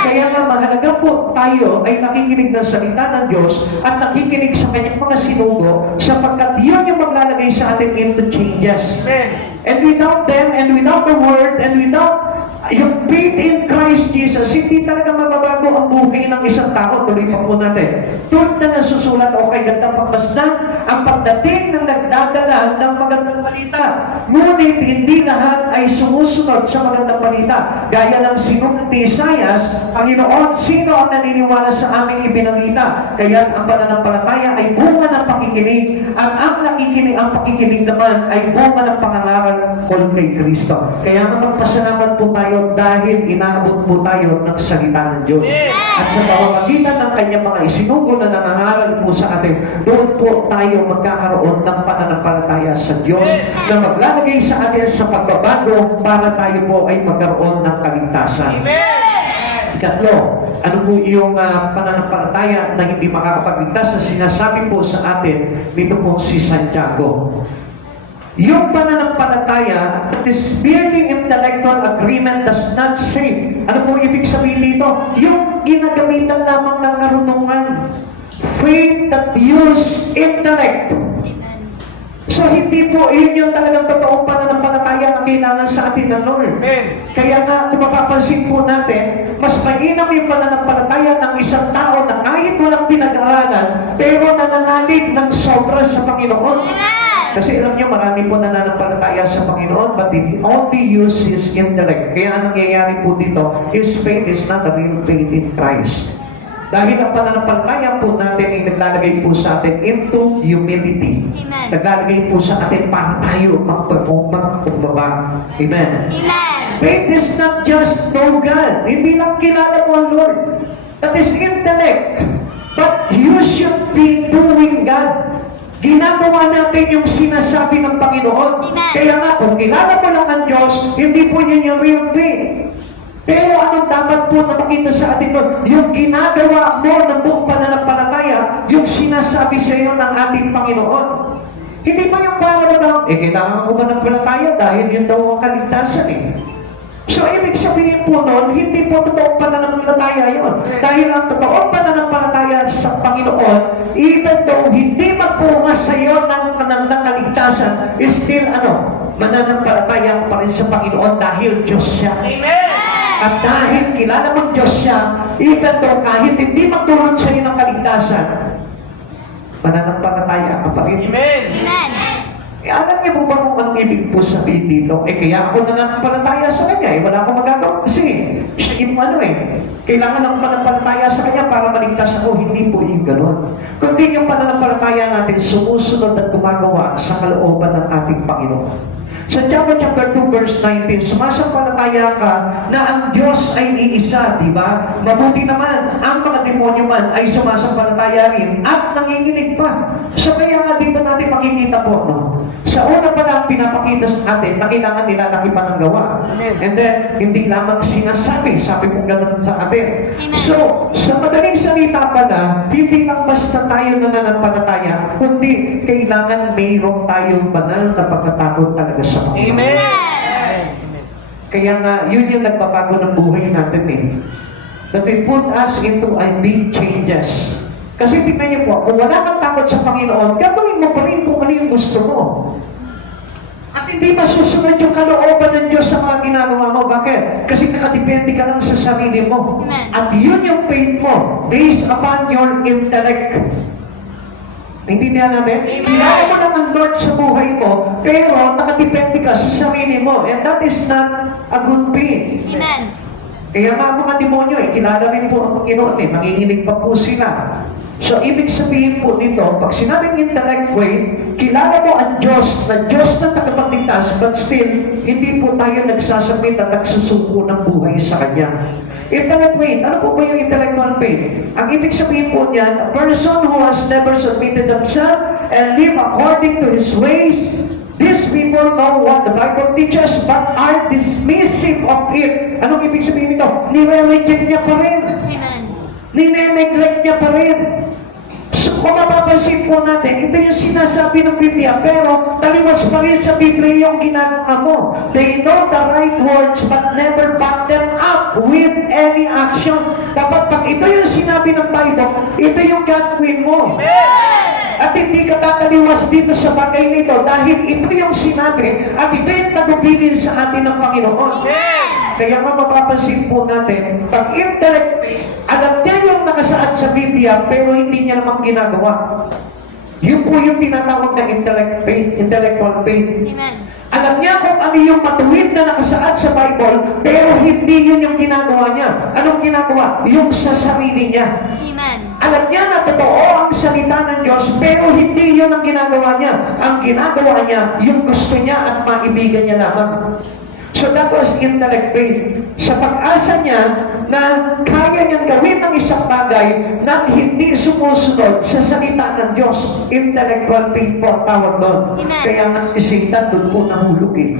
Kaya nga mahalaga po tayo ay nakikinig ng salita ng Diyos at nakikinig sa kanyang mga sinugo sapagkat yun yung maglalagay sa atin into changes. And without them, and without the Word, and without yung faith in Christ Jesus, hindi talaga mababago ang buhay ng isang tao. Tuloy pa po natin. Doon na nasusulat o kay gandang pagmasdan ang pagdating ng nagdadala ng magandang balita. Ngunit hindi lahat ay sumusunod sa magandang balita. Gaya ng sinulat ni Isaias, Panginoon, sino ang naniniwala sa aming ibinalita? Kaya ang pananampalataya ay bunga ng pakikinig at ang nakikinig, ang pakikinig naman ay bunga ng pangangaral kay Kristo. Kaya nga magpasalamat po tayo dahil inaabot po tayo ng salita ng Diyos. At sa pamamagitan ng kanyang mga isinugo na nangangaral po sa atin, doon po tayo magkakaroon ng pananampalataya sa Diyos na maglalagay sa atin sa pagbabago para tayo po ay magkaroon ng kaligtasan. Ikatlo, ano po yung pananampalataya na hindi makakapagligtas na sinasabi po sa atin dito po si Santiago? Yung pananampalataya that is merely intellectual agreement does not save. Ano po ibig sabihin dito? Yung ginagamitan lamang ng karunungan. Faith that use intellect. So hindi po yun yung talagang totoong pananampalataya na kailangan sa atin ng Lord. Kaya nga, kung mapapansin po natin, mas mainam yung pananampalataya ng isang tao na kahit walang pinag-aralan, pero nananalig ng sobra sa Panginoon. Kasi alam niyo, marami po nananampalataya sa Panginoon, but the only use is intellect. Kaya ang nangyayari po dito, his faith is not a real faith in Christ. Dahil ang pananampalataya po natin ay naglalagay po sa atin into humility. Amen. Naglalagay po sa atin para tayo magpakumbaba. Amen. Amen. Faith is not just know God. Hindi lang kilala mo ang Lord. That is intellect. But you should be doing God. Ginagawa natin yung sinasabi ng Panginoon. Amen. Kaya nga, kung kilala mo lang ang Diyos, hindi po yun yung real faith. Pero anong dapat po na makita sa atin doon? Yung ginagawa mo ng buong pananampalataya, yung sinasabi sa iyo ng ating Panginoon. Hindi ba yung para lang, kailangan ko ba ng palataya dahil yun daw ang kaligtasan eh. So, ibig sabihin po noon, hindi po totoong pananampalataya yun. Dahil ang totoong pananampalataya sa Panginoon, even though hindi magpunga sa iyo ng kaligtasan, is still mananampalataya pa rin sa Panginoon dahil Diyos siya. Amen. At dahil kilala mong Diyos siya, even though kahit hindi magtulong sa iyo ng kaligtasan, mananampalataya ka pa rin. Amen. Amen. Alam niyo po ba kung anong ibig po sabihin dito? Kaya ako nananampalataya sa Kanya. Wala akong magagawa. Kasi, yung kailangan ng pananampalataya sa Kanya para maligtas ako. Hindi po yung gano'n. Kundi yung pananampalataya natin sumusunod at gumagawa sa kalooban ng ating Panginoon. Sa Santiago chapter 2 verse 19, sumasampalataya ka na ang Diyos ay iisa, di ba? Mabuti naman, ang mga demonyo man ay sumasampalataya rin at nanginginig pa. So kaya nga dito natin makikita po, no? Sa una pa lang pinapakita sa atin na kailangan nila nakipananggawa. And then, hindi lamang sinasabi, sabi mo gano'n sa atin. So, sa madaling salita pala, hindi lang basta tayo nananampalataya, kundi kailangan mayroong tayong banal na pagkatakot talaga sa Panginoon. Amen. Kaya nga, yun yung nagpapago ng buhay natin eh. That will put us into a big changes. Kasi tignan niyo po, kung wala kang takot sa Panginoon, gagawin mo pa rin kung ano yung gusto mo. At hindi masusunod yung kalooban ng Diyos sa mga ginagawa mo. Bakit? Kasi nakadepende ka lang sa sarili mo. Amen. At yun yung faith mo, based upon your intellect. Naintindihan natin? Amen. Kilala mo lang ang Lord sa buhay mo, pero nakadepende ka sa sarili mo. And that is not a good thing. Amen. Kaya mga demonyo, kilala rin po ang Panginoon nanginginig pa po sila. So, ibig sabihin po dito, pag sinabing intellect way, kilala mo ang Diyos na tagapagligtas, but still, hindi po tayo nagsasabit at nagsusuko ng buhay sa Kanya. Intellect faith. Ano po ba yung intellectual faith? Ang ibig sabihin po niyan, a person who has never submitted themselves and live according to his ways. These people know what the Bible teaches but are dismissive of it. Anong ibig sabihin nito? Nire-reject niya pa rin. Amen. Nine-neglect niya pa rin. So, kung mapapansin po natin, ito yung sinasabi ng Biblia, pero taliwas pa rin sa Biblia yung ginagawa mo. They know the right words but never back them up with any action. Dapat pag ito yung sinabi ng Bible, ito yung gagawin mo. At hindi ka tataliwas dito sa bagay nito dahil ito yung sinabi at ito yung tagubilin sa atin ng Panginoon. Kaya nga mapapansin po natin, pag intellect, alam niya yung nakasaad sa Biblia pero hindi niya naman ginagawa. Yun po yung tinatawag na intellectual faith. Amen. Alam niya kung ano yung matuwid na nakasaad sa Bible, pero hindi yun yung ginagawa niya. Anong ginagawa? Yung sa sarili niya. Amen. Alam niya na totoo ang salita ng Diyos, pero hindi yun ang ginagawa niya. Ang ginagawa niya, yung gusto niya at maibigan niya lamang. So that was intellect faith. Sa pag-asa niya na kaya niyang gawin ng isang bagay na hindi sumusunod sa salita ng Diyos. Intellectual faith po ang tawag doon. Amen. Kaya nga si Satan doon po nahulog eh.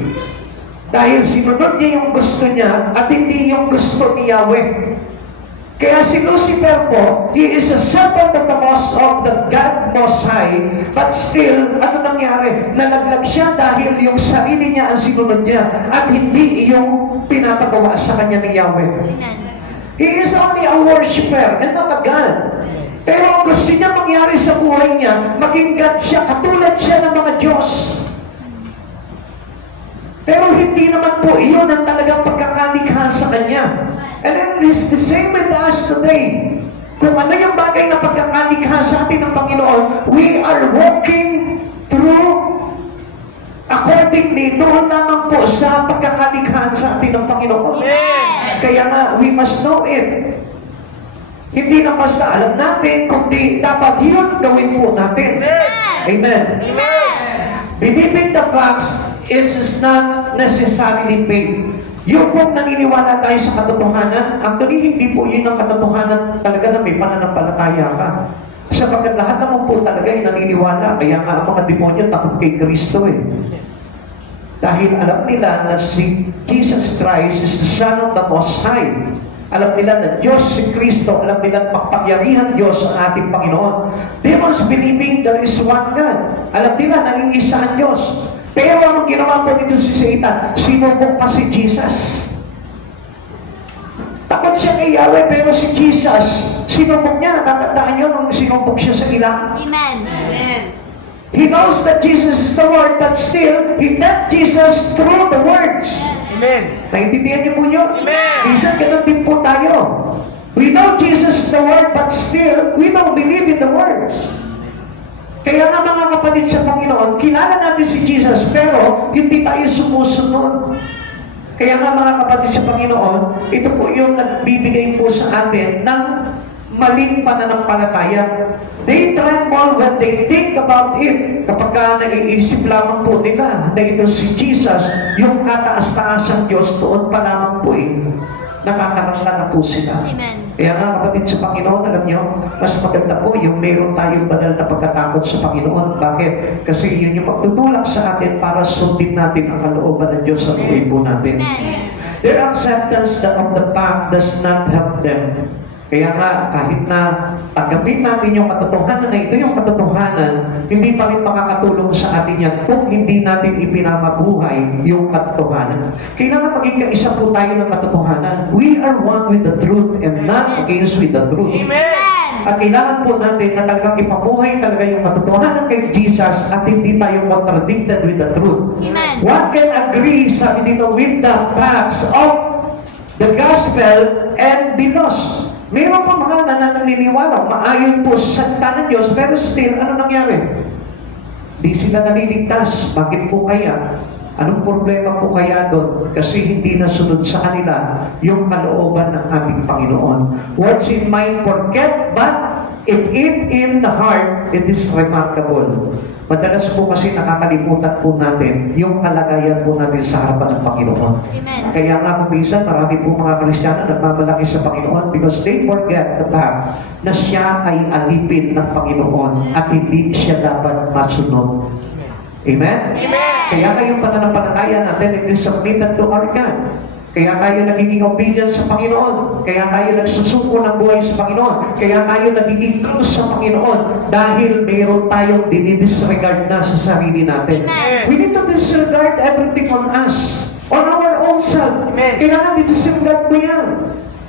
Dahil sinunod niya yung gusto niya at hindi yung gusto ni Yahweh. Kaya si Lucifer po, he is a servant of the God Most High, but still, ano nangyari? Nalaglag siya dahil yung sarili niya ang sinunod niya at hindi yung pinapagawa sa kanya ni Yahweh. Amen. He is only a worshiper and not a God. Pero ang gusto niya mangyari sa buhay niya, maging God siya, katulad siya ng mga Diyos. Pero hindi naman po iyon ang talagang pagkakalikha sa kanya. And then it's the same with us today. Kung ano yung bagay na pagkakalikha sa atin ng Panginoon, we are walking through accordingly doon lamang po sa pagkakalikha sa atin ng Panginoon. Kaya nga, we must know it. Hindi na basta alam natin, kundi dapat yun gawin po natin. Amen. Believing the facts is not necessarily faith. Yung pong naniniwala tayo sa katotohanan, actually hindi po yun ang katotohanan talaga na may pananampalataya ka. Sapagkat lahat naman po talaga ay naniniwala, kaya nga ang mga demonyo takot kay Kristo eh. Dahil alam nila na si Jesus Christ is the Son of the Most High. Alam nila na Diyos si Kristo, alam nila na makapangyarihan Diyos ang ating Panginoon. Demons believing there is one God. Alam nila na iisa ang Diyos. Pero anong ginawa po nito si Satan? Sinubok pa si Jesus. Takot siya kay Yahweh, pero si Jesus, sinubok niya. Natatandaan niyo nung sinubok siya sa ilang? Amen. He knows that Jesus is the Word, but still, he met Jesus through the words. Amen. Naintindihan niyo po yun? Amen. Isa, ganun din po tayo. We know Jesus is the Word, but still, we don't believe in the words. Kaya nga mga kapatid sa Panginoon, kilala natin si Jesus, pero hindi tayo sumusunod. Kaya nga mga kapatid sa Panginoon, ito po yung nagbibigay po sa atin ng maling pananampalataya. They tremble when they think about it. Kapag naiisip lamang po nila na ito si Jesus, yung kataas-taasang Diyos, doon pa lamang po nakakaramdam na po sila. Amen. Kaya nga kapatid sa Panginoon, alam niyo, mas maganda po yung meron tayong banal na pagkatakot sa Panginoon. Bakit? Kasi yun yung magtutulak sa atin para sundin natin ang kalooban ng Diyos sa buhay po natin. Amen. Their acceptance of the fact does not help them. Kaya nga, kahit na tanggapin natin yung katotohanan na ito yung katotohanan, hindi pa rin makakatulong sa atin yan kung hindi natin ipinamabuhay yung katotohanan. Kailangan maging kaisa po tayo ng katotohanan. We are one with the truth and not against with the truth. Amen. At kailangan po natin na talagang ipabuhay talaga yung katotohanan kay Jesus at hindi tayo contradicted with the truth. Amen. One can agree, sabi dito, with the facts of the gospel and be lost. Mayroon pa mga nananiniwala, maayon po sa salita ng Diyos, pero still, ano nangyari? Di sila naliligtas. Bakit po kaya? Anong problema po kaya doon? Kasi hindi nasunod sa kanila yung kalooban ng aming Panginoon. What's in mind, forget, but If in the heart, it is remarkable. Madalas po kasi nakakalimutan po natin yung kalagayan po natin sa harapan ng Panginoon. Amen. Kaya nga kung minsan marami po mga Kristiyano nagmamalaki sa Panginoon because they forget the fact na siya ay alipin ng Panginoon at hindi siya dapat masunod. Amen? Amen. Kaya kayong pananampalataya natin, it is submitted to our God. Kaya tayo nagiging obedient sa Panginoon. Kaya tayo nagsusuko ng buhay sa Panginoon. Kaya tayo nagiging close sa Panginoon. Dahil mayroon tayong dinidisregard na sa sarili natin. Amen. We need to disregard everything on us. On our own self. Amen. Kailangan disregard mo yan.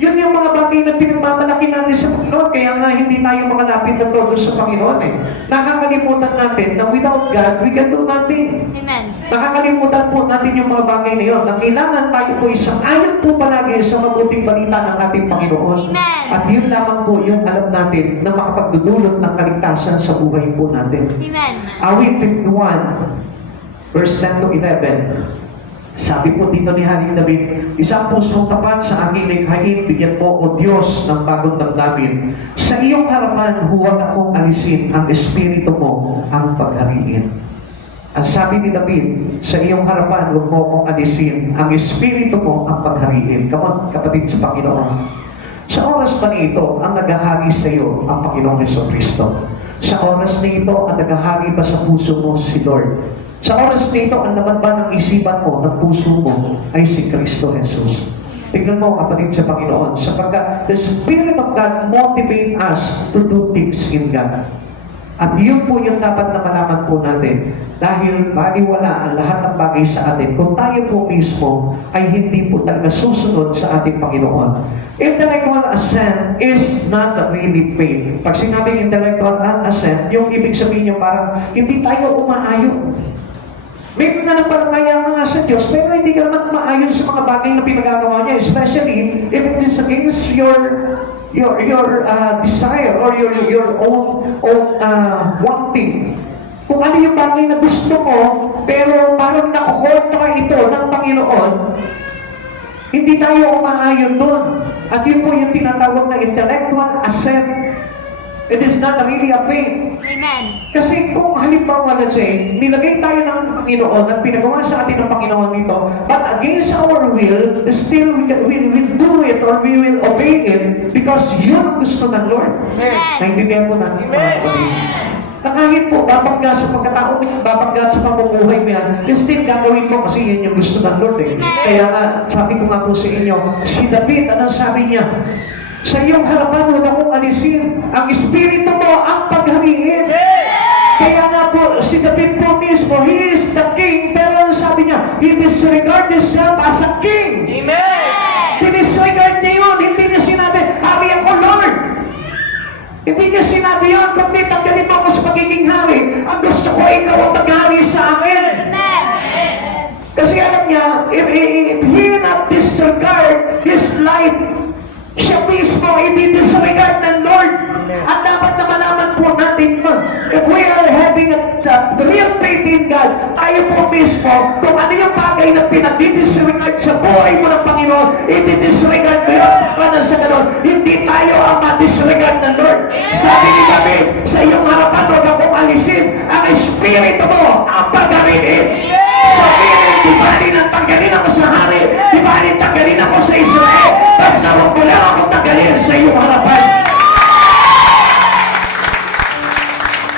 Yun yung mga bagay na pinagmamalaki natin sa Panginoon. Kaya nga hindi tayo makalapit na todo sa Panginoon eh. Nakakalimutan natin na without God, we can do nothing. Amen. Nakakalimutan po natin yung mga bagay na yun. Na kailangan tayo po isang ayon po palagi sa mabuting balita ng ating Panginoon. Amen. At yun lamang po yung alam natin na makapagdudulot ng kaligtasan sa buhay po natin. Amen. Awit 51, verse 10 to 11. Sabi po dito ni Haring David, isang pusong tapat sa aking likhain, bigyan mo o Diyos ng bagong damdamin. Sa iyong harapan, huwag akong alisin ang espiritu mo ang paghariin. Ang sabi ni David, sa iyong harapan, huwag mo akong alisin ang espiritu mo ang paghariin. Come on, kapatid sa Panginoon. Sa oras pa nito, ang naghahari sa iyo ang Panginoong Jesucristo. Sa oras nito, ang naghahari pa sa puso mo si Lord. Sa oras nito, ang naman ba ng isipan mo, ng puso mo, ay si Kristo Jesus. Tignan mo, kapatid sa Panginoon, sapagkat the Spirit of God motivate us to do things in God. At yun po yung dapat na malaman po natin. Dahil baliwala ang lahat ng bagay sa atin. Kung tayo po mismo ay hindi po talaga susunod sa ating Panginoon. Intellectual assent is not really faith. Pag sinabing intellectual assent, yung ibig sabihin nyo parang hindi tayo umaayon. May nananampalataya ka nga sa Diyos, pero hindi ka naman maayon sa mga bagay na pinagagawa niya, especially if it is against your desire or your own wanting. Kung ano yung bagay na gusto mo, pero parang nakukontra ito ng Panginoon, hindi tayo umaayon doon. At yun po yung tinatawag na intellectual assent. It is not really a faith. Amen. Kasi kung halimbawa na say, nilagay tayo ng Panginoon at pinagawa sa atin ng Panginoon nito, but against our will, still we will do it or we will obey it because yun ang gusto ng Lord. Amen. Naintindihan po natin. Amen. Na kahit po, babangga sa pagkatao mo yan, babangga sa pamumuhay mo yan, still gagawin mo kasi yan yung gusto ng Lord eh. Amen. Kaya nga, sabi ko nga po sa inyo, si David, anong sabi niya? Sa iyong harapan, huwag akong alisin. Ang espiritu mo ang paghariin. Kaya nga po, si David po mismo, he is the king. Pero ano sabi niya? He disregard himself as a king. Amen. Dinisregard niya yun. Hindi niya sinabi, hari ako, Lord. Hindi niya sinabi yun, kundi tanggalin mo ako sa pagiging hari. Ang gusto ko, ikaw ang maghari sa akin. Amen. Kasi alam niya, if he not disregard his life, siya mismo i-disregard ng Lord. At dapat na malaman po natin yun. If we are having a real faith in God, tayo po mismo, kung ano yung bagay na pinag-disregard sa buhay mo ng Panginoon, i-disregard mo yun. Para sa ganon, hindi tayo ang ma-disregard ng Lord. Sabi ni David, sa iyong harapan, huwag akong alisin ang espiritu mo, ang paghariin. Sabihin, di ba rin ang tanggalin ako sa hari? Di ba rin tanggalin ako sa Israel? Basta huwag mo lang akong tanggalin sa iyong harapan.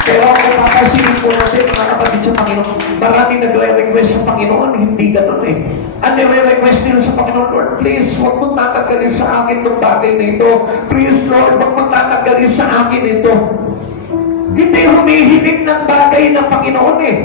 Pero kung papansinin po natin, mga kapatid sa Panginoon, maraming nagre-request sa Panginoon, hindi ganun eh. Ang nire-request nila sa Panginoon, Lord, please, huwag mong tatanggalin sa akin itong bagay na ito. Please, Lord, huwag mong tatanggalin sa akin ito. Hindi humihiling ng bagay ng Panginoon eh.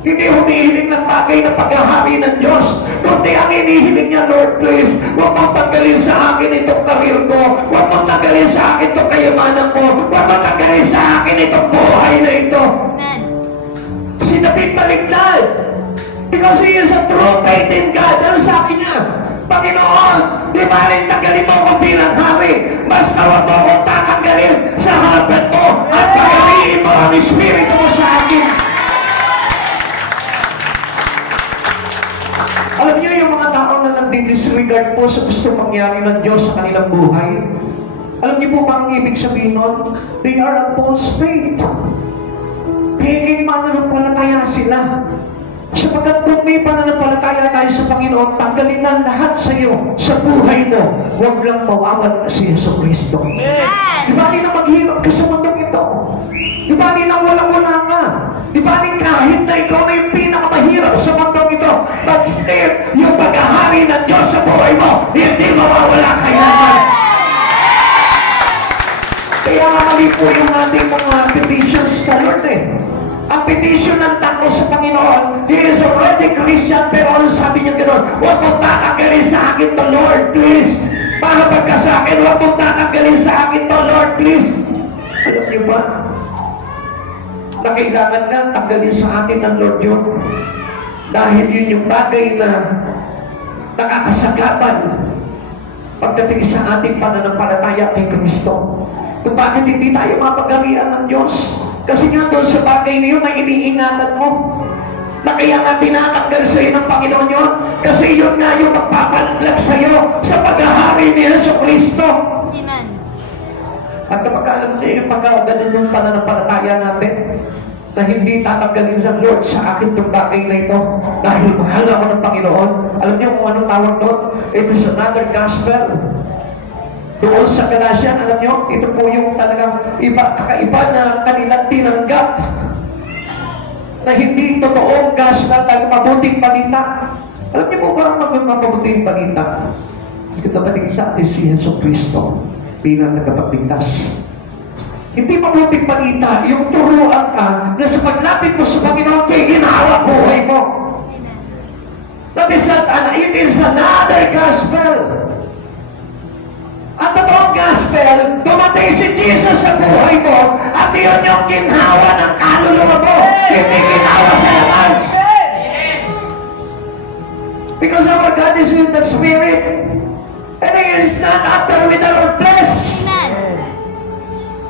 Hindi humihiling ng bagay na paghahari ng Diyos. Kundi ang inihiling niya, Lord, please, huwag mong tanggalin sa akin itong karir ko. Huwag mong tanggalin sa akin itong kayamanan ko. Huwag mong tanggalin sa akin itong buhay na ito. Amen. Si David maligtad. Because he is a true faith in God. Ano sabi niya? Panginoon, di ba rin tanggalin mo ako bilang hari? Basta huwag mo akong tatanggalin sa harapan mo at pagaliin mo ang espiritu mo sa akin. Alam niyo yung mga tao na nagdi-disregard po sa gusto mangyari ng Diyos sa kanilang buhay? Alam niyo po ba ang ibig sabihin nun? They are a false faith. Kaya mananampalataya sila. Sapagkat kung may pananampalataya tayo sa Panginoon, tanggalin na lahat sa iyo, sa buhay mo. Huwag lang mawawala si Yesu Cristo. Di ba na maghirap ka sa mundong ito? Di ba na walang-wala ka? Di ba kahit na ikaw na yung pinakamahirap sa mundong ito, but still, yung paghahari ng Diyos sa buhay mo, hindi mawawala kailangan. Kaya nga mali po yung ating mga petitions sa Lord eh. Ang petition ng tao sa Panginoon, he is already Christian, pero ano sabi niyo gano'n? Huwag mong tatanggalin sa akin to, Lord, please. Mahabag ka sa akin, huwag mong tatanggalin sa akin to, Lord, please. Alam niyo ba? Na kailangan nga tanggalin sa atin ng Lord yun. Dahil yun yung bagay na nakakasagapan pagdating sa ating pananampalataya kay Kristo. Kung bakit hindi tayo mapagalian ng Diyos? Kasi nga doon sa bagay na yun na iniingatan mo. Na kaya nga tinatanggal sa iyo ng Panginoon yun. Kasi yun nga yung magpapalag sa iyo sa paghahari ni Yesu Kristo. Amen. At kapag alam niyo yung pagkaganon yung pananampalataya natin, na hindi tatanggalin sa Lord sa akin itong bagay na ito dahil mahal ako ng Panginoon. Alam niyo kung anong tawag doon? It is another gospel. Doon sa Galatia, alam nyo, ito po yung talagang kakaiba na kanilang tinanggap na hindi totoong gospel tayo mabuting balita. Alam niyo po ba ang mabuting balita? Ito dapat sa atin si Yesu Cristo bilang nagkapagligtas. Hindi mabuting balita, yung turuan ka na sa paglapit mo sa Panginoon, kay ginawa buhay mo. That is not, it is another gospel. At totoong gospel, dumating si Jesus sa buhay mo at iyon yung ginhawa ng kaluluwa mo. Hindi ginawa sa laman. Because our God is in the Spirit and He is not after with our flesh. Amen.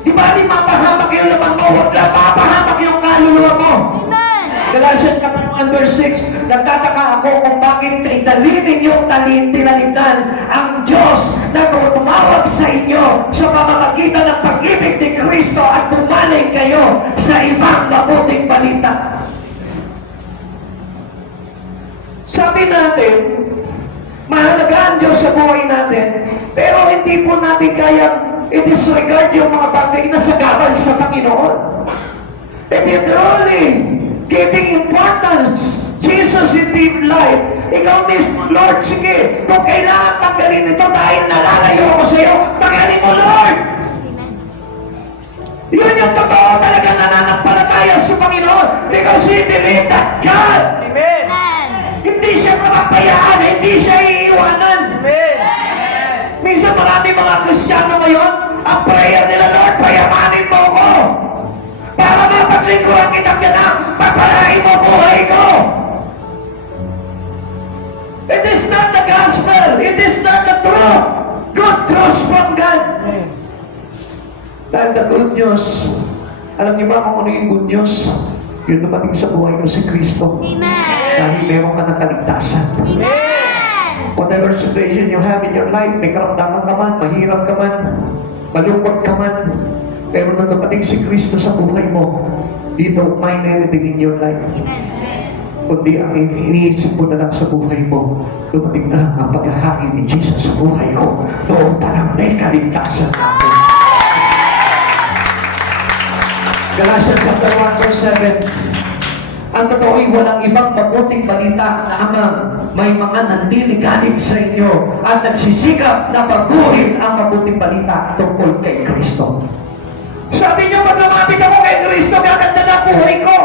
Di ba di mapahamak yung laman mo? Huwag lang mapahamak yung kaluluwa mo. Amen. Galatians chapter 1 verse 6, nagtataka ako kung bakit dalinin yung tinaligdan ang Diyos na tumawag sa inyo sa pamamagitan ng pag-ibig ni Kristo at bumaling kayo sa ibang mabuting balita. Sabi natin, mahalaga ang Diyos sa buhay natin, pero hindi po natin kayang i-disregard yung mga bagay na sagaban sa Panginoon. If you truly giving importance, Jesus in deep life, ikaw mismo, Lord, sige, kung kailangan tanggalin ito dahil nalalayo ako sa iyo, tanggalin mo, Lord! Amen. Yun yung totoo talagang nananampalataya sa Panginoon because we believe that God, Amen. Amen. hindi siya mapapayaan, hindi siya iiwanan. Amen. Minsan marami mga Kristiyano ngayon, ang prayer nila, Lord, payamanin mo ko para mapaglingkuran kita ganang pagpalain mo buhay ko. It is not the gospel. It is not the truth. Good news from God. Dahil the good news, alam niyo ba kung ano yung good news? Yun dumating sa buhay ko si Kristo. Amen. Dahil meron ka ng kaligtasan. Amen. Whatever situation you have in your life, may karamdaman ka man, mahirap ka man, malungkot ka man, pero nung dumating si Kristo sa buhay mo, dito find anything in your life. Amen. Kundi ang iniisip mo na lang sa buhay mo, dumating na ang paghahari ni Jesus sa buhay ko. Doon pa lang may kaligtasan natin. Galatians chapter 1 verse 7. Ang totoo ay walang ibang mabuting balita lamang may mga nanliligalig sa inyo at nagsisikap na baguhin ang mabuting balita tungkol kay Kristo. Sabi niyo, pag lumapit ako kay Kristo, gaganda na buhay ko.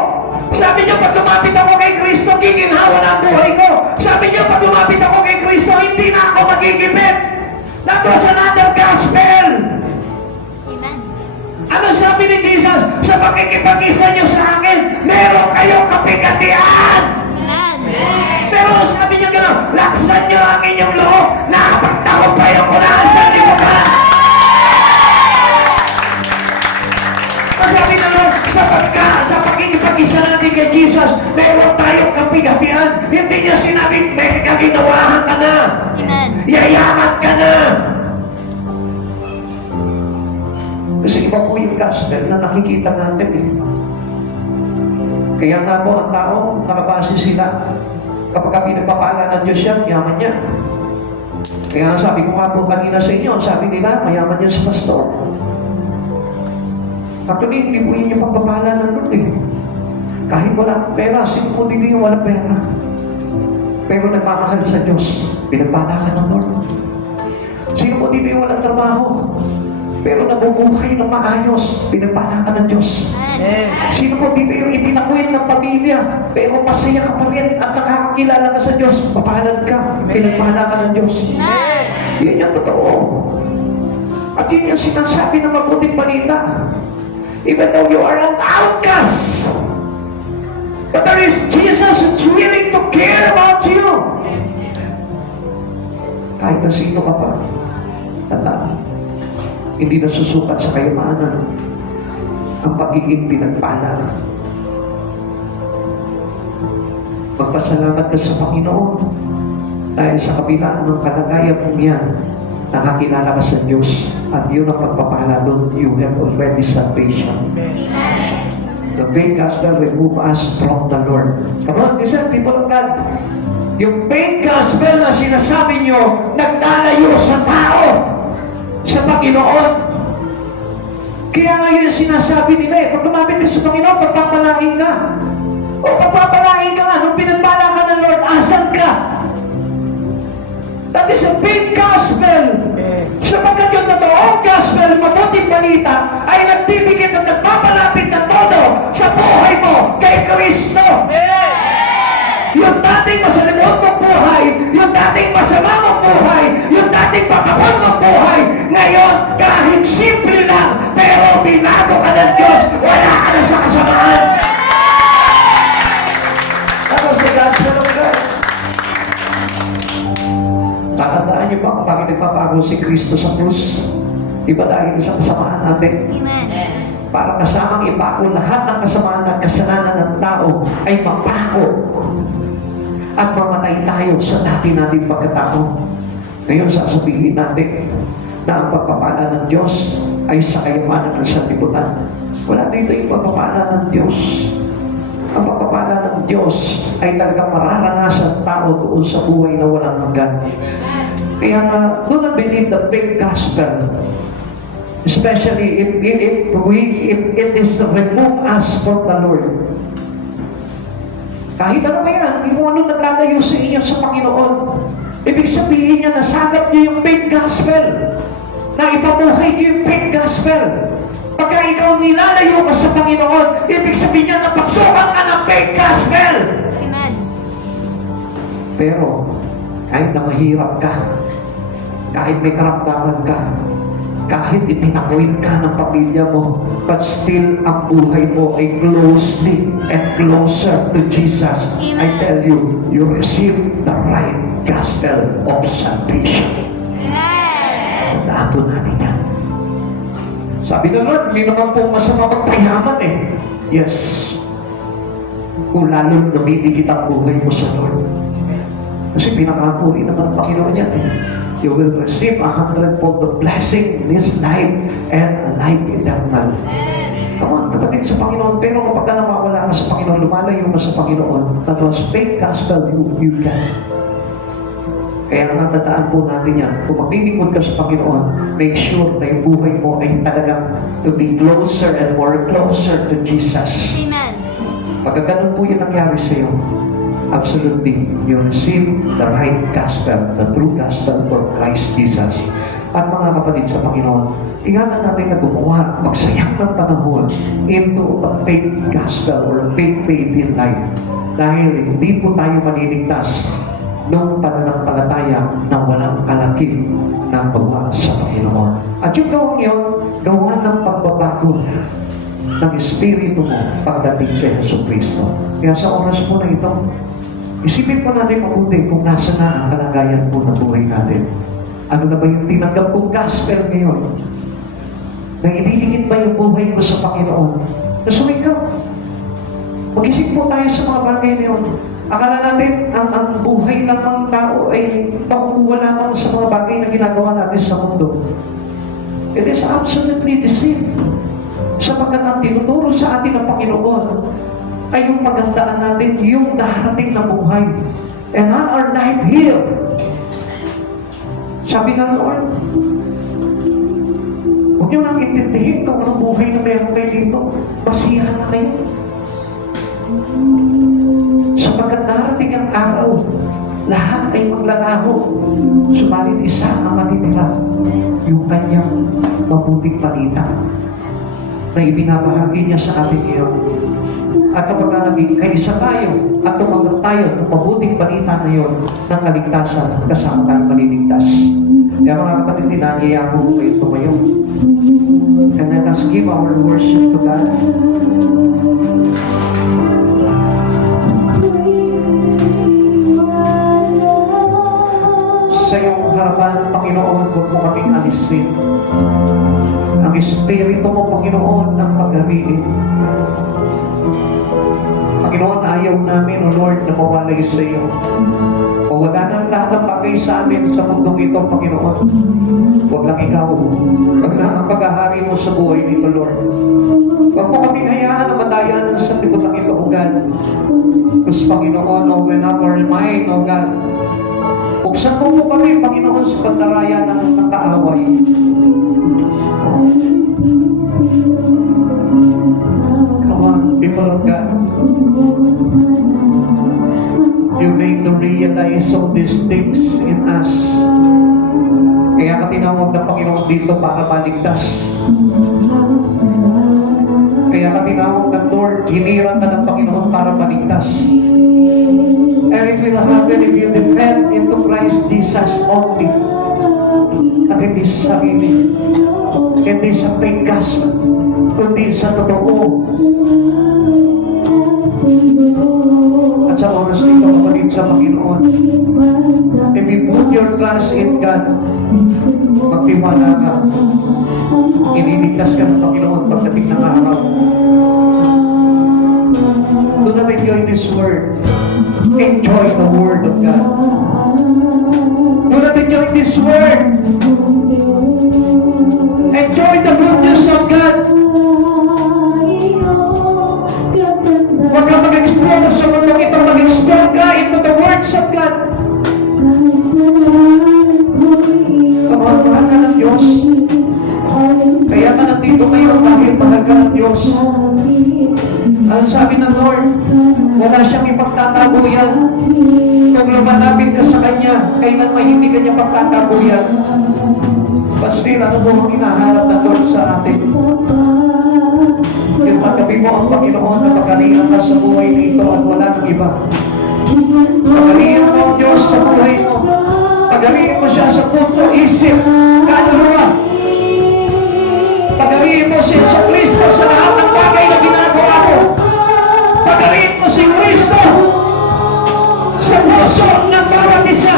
Sabi niyo, pag lumapit ako kay Kristo, giginhawa na ang buhay ko. Sabi niyo, pag lumapit ako kay Kristo, hindi na ako magigipit. That was another gospel. Amen. Ano sabi ni Jesus? Sa pakikipag-isa niyo sa akin, meron kayong kapigatian. Amen. Pero sabi niyo gano'n, laksan niyo ang inyong loob, nakapagtagumpay ko na sa libutan. Sabi na Lord, sa pakikipag-isa natin kay Jesus, meron tayong kapigatian. Hindi niya sinabi, may kaginawahan ka na. Amen. Yayaman ka na. Kasi iba po yung gospel na nakikita natin eh. Kaya nga po ang tao, nakabase sila. Kapag pinagpapala ng Diyos yan, yaman niya. Kaya nga sabi ko nga po kanina sa inyo, sabi nila, mayaman yan sa pastor. Actually, hindi po yun yung pagpapala ng Lord eh. Kahit walang pera, sino po dito yung walang pera? Pero nagmamahal sa Diyos, pinagpala ka ng Lord. Sino po dito yung walang trabaho? Pero nabubuhay ng maayos, pinagpala ka ng Diyos. Sino po dito yung itinakwil ng pamilya, pero masaya ka pa rin at nakakakilala ka sa Diyos, mapalad ka, pinagpala ka ng Diyos. Yan yung totoo. At yun yung sinasabi ng mabuting balita. Even though you are an outcast, but there is Jesus who's willing to care about you. Kahit na sino ka pa, tandaan, hindi nasusukat sa kayamanan ang pagiging pinagpala. Magpasalamat ka sa Panginoon dahil sa kabila ng kalagayan mo yan, nakakilala ka sa Diyos at yun ang pagpapala doon. You have already salvation. The fake gospel remove us from the Lord. Come on, listen, people of God. Yung fake gospel na sinasabi nyo, nagdalayo sa tao, sa Panginoon. Kaya nga yun sinasabi nila eh, pag lumapit ka sa Panginoon, pagpapalain ka. O pagpapalain ka nga, nung pinagpala ka ng Lord, asan ka? That is a big gospel. Sapagkat yung totoong gospel, mabuting balita, ay nagbibigay at nagpapalapit na todo sa buhay mo kay Kristo. Yung dating masalimuot mong buhay, yung dating masama mong buhay, yung dating pakapon mong buhay, ngayon kahit simple lang, pero binago ka ng Diyos, wala ka na sa kasamaan. Tapos sa gospel of God. Tatandaan niyo ba kung bakit nagpapago si Kristo sa krus? Di ba dahil sa kasamaan natin? Amen. Para kasamang ipako lahat ng kasamaan at kasalanan ng tao ay mapako at mamatay tayo sa dati nating pagkatao. Ngayon sasabihin natin na ang pagpapala ng Diyos ay sa kayamanan ng sanlibutan. Wala dito yung pagpapala ng Diyos. Ang pagpapala ng Diyos ay talagang mararanasan tao doon sa buhay na walang hanggan. Kaya nga, do not believe the big gospel. Especially if it is remove us from the Lord. Kahit ano ba yan, yung ano naglalayo sa inyo sa Panginoon. Ibig sabihin niya, nasagap niyo yung big gospel. Na ipabuhay niyo yung big gospel. Pagka ikaw nilalayo ka sa Panginoon, ibig sabihin niya, napasukan ka ng big gospel. Amen. Pero, kahit na mahirap ka, kahit may karamdaman ka, kahit itinakwil ka ng pamilya mo, but still ang buhay mo ay closely and closer to Jesus. Amen. I tell you, you receive the right gospel of salvation. Amen. Tandaan po natin yan. Sabi ng Lord, hindi naman po masama magpayaman eh. Yes. Kung lalong lumidikit ang buhay mo sa Lord. Kasi pinakako rin naman ang Panginoon yan eh. You will receive 100-fold the blessing in this life and a life eternal. Come on, kapatid sa Panginoon. Pero kapag ka nawawala ka sa Panginoon, lumalayo ka sa Panginoon, that was fake gospel you get. Kaya nga tataan po natin yan. Kung maglilingkod ka sa Panginoon, make sure na yung buhay mo ay talagang to be closer and more closer to Jesus. Amen. Pagka ganun po yung nangyari sa iyo, absolutely, you receive the right gospel, the true gospel for Christ Jesus. At mga kapatid sa Panginoon, ingatan natin na gumawa, magsayang ng panahon into a fake gospel or a fake faith in life. Dahil hindi po tayo maniligtas noong pananampalataya na walang kalakip na gawa sa Panginoon. At yung gawang yun, gawa ng pagbabago ng Espiritu mo pagdating kay Jesucristo. Kaya sa oras po na ito, isipin po natin mabuti kung nasa na ang kalagayan po ng buhay natin. Ano na ba yung tinanggap kong gospel ngayon? Nangililingit ba yung buhay ko sa Panginoon? Nasumin ka. Mag-isip po tayo sa mga bagay na yun. Akala natin ang buhay ng mga tao ay makukuha lamang sa mga bagay na ginagawa natin sa mundo. It is absolutely deceived. Sapagkat ang tinuturo sa atin ng Panginoon ay yung pagandaan natin, yung darating na buhay. And not our life here. Sabi ng Lord, huwag niyo lang intindihin kung anong buhay na meron kayo dito. Basihan na kayo. Sapagkat darating ang araw, lahat ay maglalaho. Subalit isa ang matitira, yung kanyang mabuting balita na ibinabahagi niya sa atin ngayon. At kapag naging kaisa tayo at tumanggap tayo ng mabuting balita na yun ng kaligtasan, kasama tayong maliligtas. Kaya mga kapatid, tinangyayaan ko kayo tumayo. And let us give our worship to God. Sa iyong harapan, Panginoon, huwag mo kaming alisin. Ang Espiritu mo, Panginoon, ng pag-ariin. Panginoon, ayaw namin, O Lord, na mawalay sa iyo. O wala nang lahat ng bagay sa amin sa mundong ito, Panginoon. Huwag lang ikaw. Huwag lang ang pag-ahari mo sa buhay nito, Lord. Huwag mo kaming hayaan na madayanan sa libutang ito, O God. Because, Panginoon, open up our mind, O God. Buksan mo po kami, Panginoon, sa pandaraya ng kaaway. Come on, people of God. You need to realize all these things in us. Kaya ka tinawag ng Panginoon dito para maligtas. Kaya ka tinawag ng Lord, hinirang ka ng Panginoon para maligtas. And it will happen if you depend into Christ Jesus only. At hindi sa sarili. Hindi sa fake gospel. Kundi sa totoo. At sa oras nito, kapatid sa Panginoon, if you put your trust in God, magtiwala ka, ililigtas ka ng Panginoon pagdating ng araw. Do not enjoy this word. Enjoy the word of God. Do not enjoy this word. Enjoy the goodness of God. Huwag kang mag-explore sa mundong ito. Mag-explore ka into the words of God. Kamahal ka ng Diyos. Kaya ka nandito ngayon dahil mahal ka ng Diyos. Ang sabi ng Lord, wala siyang ipagtatabuyan. Kung lumalapit ka sa Kanya, kailanman hindi Kanya pagtatabuyan. Pastor, ano po ang hinaharap ng Lord sa atin? Yung pagkabi mo ang Panginoon na pagkalihan ka sa buhay nito at wala ng iba. Pagkalihan mo ang Diyos sa buhay mo. Pagkalihan mo siya sa puso, isip, kaluluwa. Pagkalihan mo siya sa Kristo sa lahat ng bagay na ginagawa mo. Pagkalihan mo si Kristo sa puso ng bawat isa.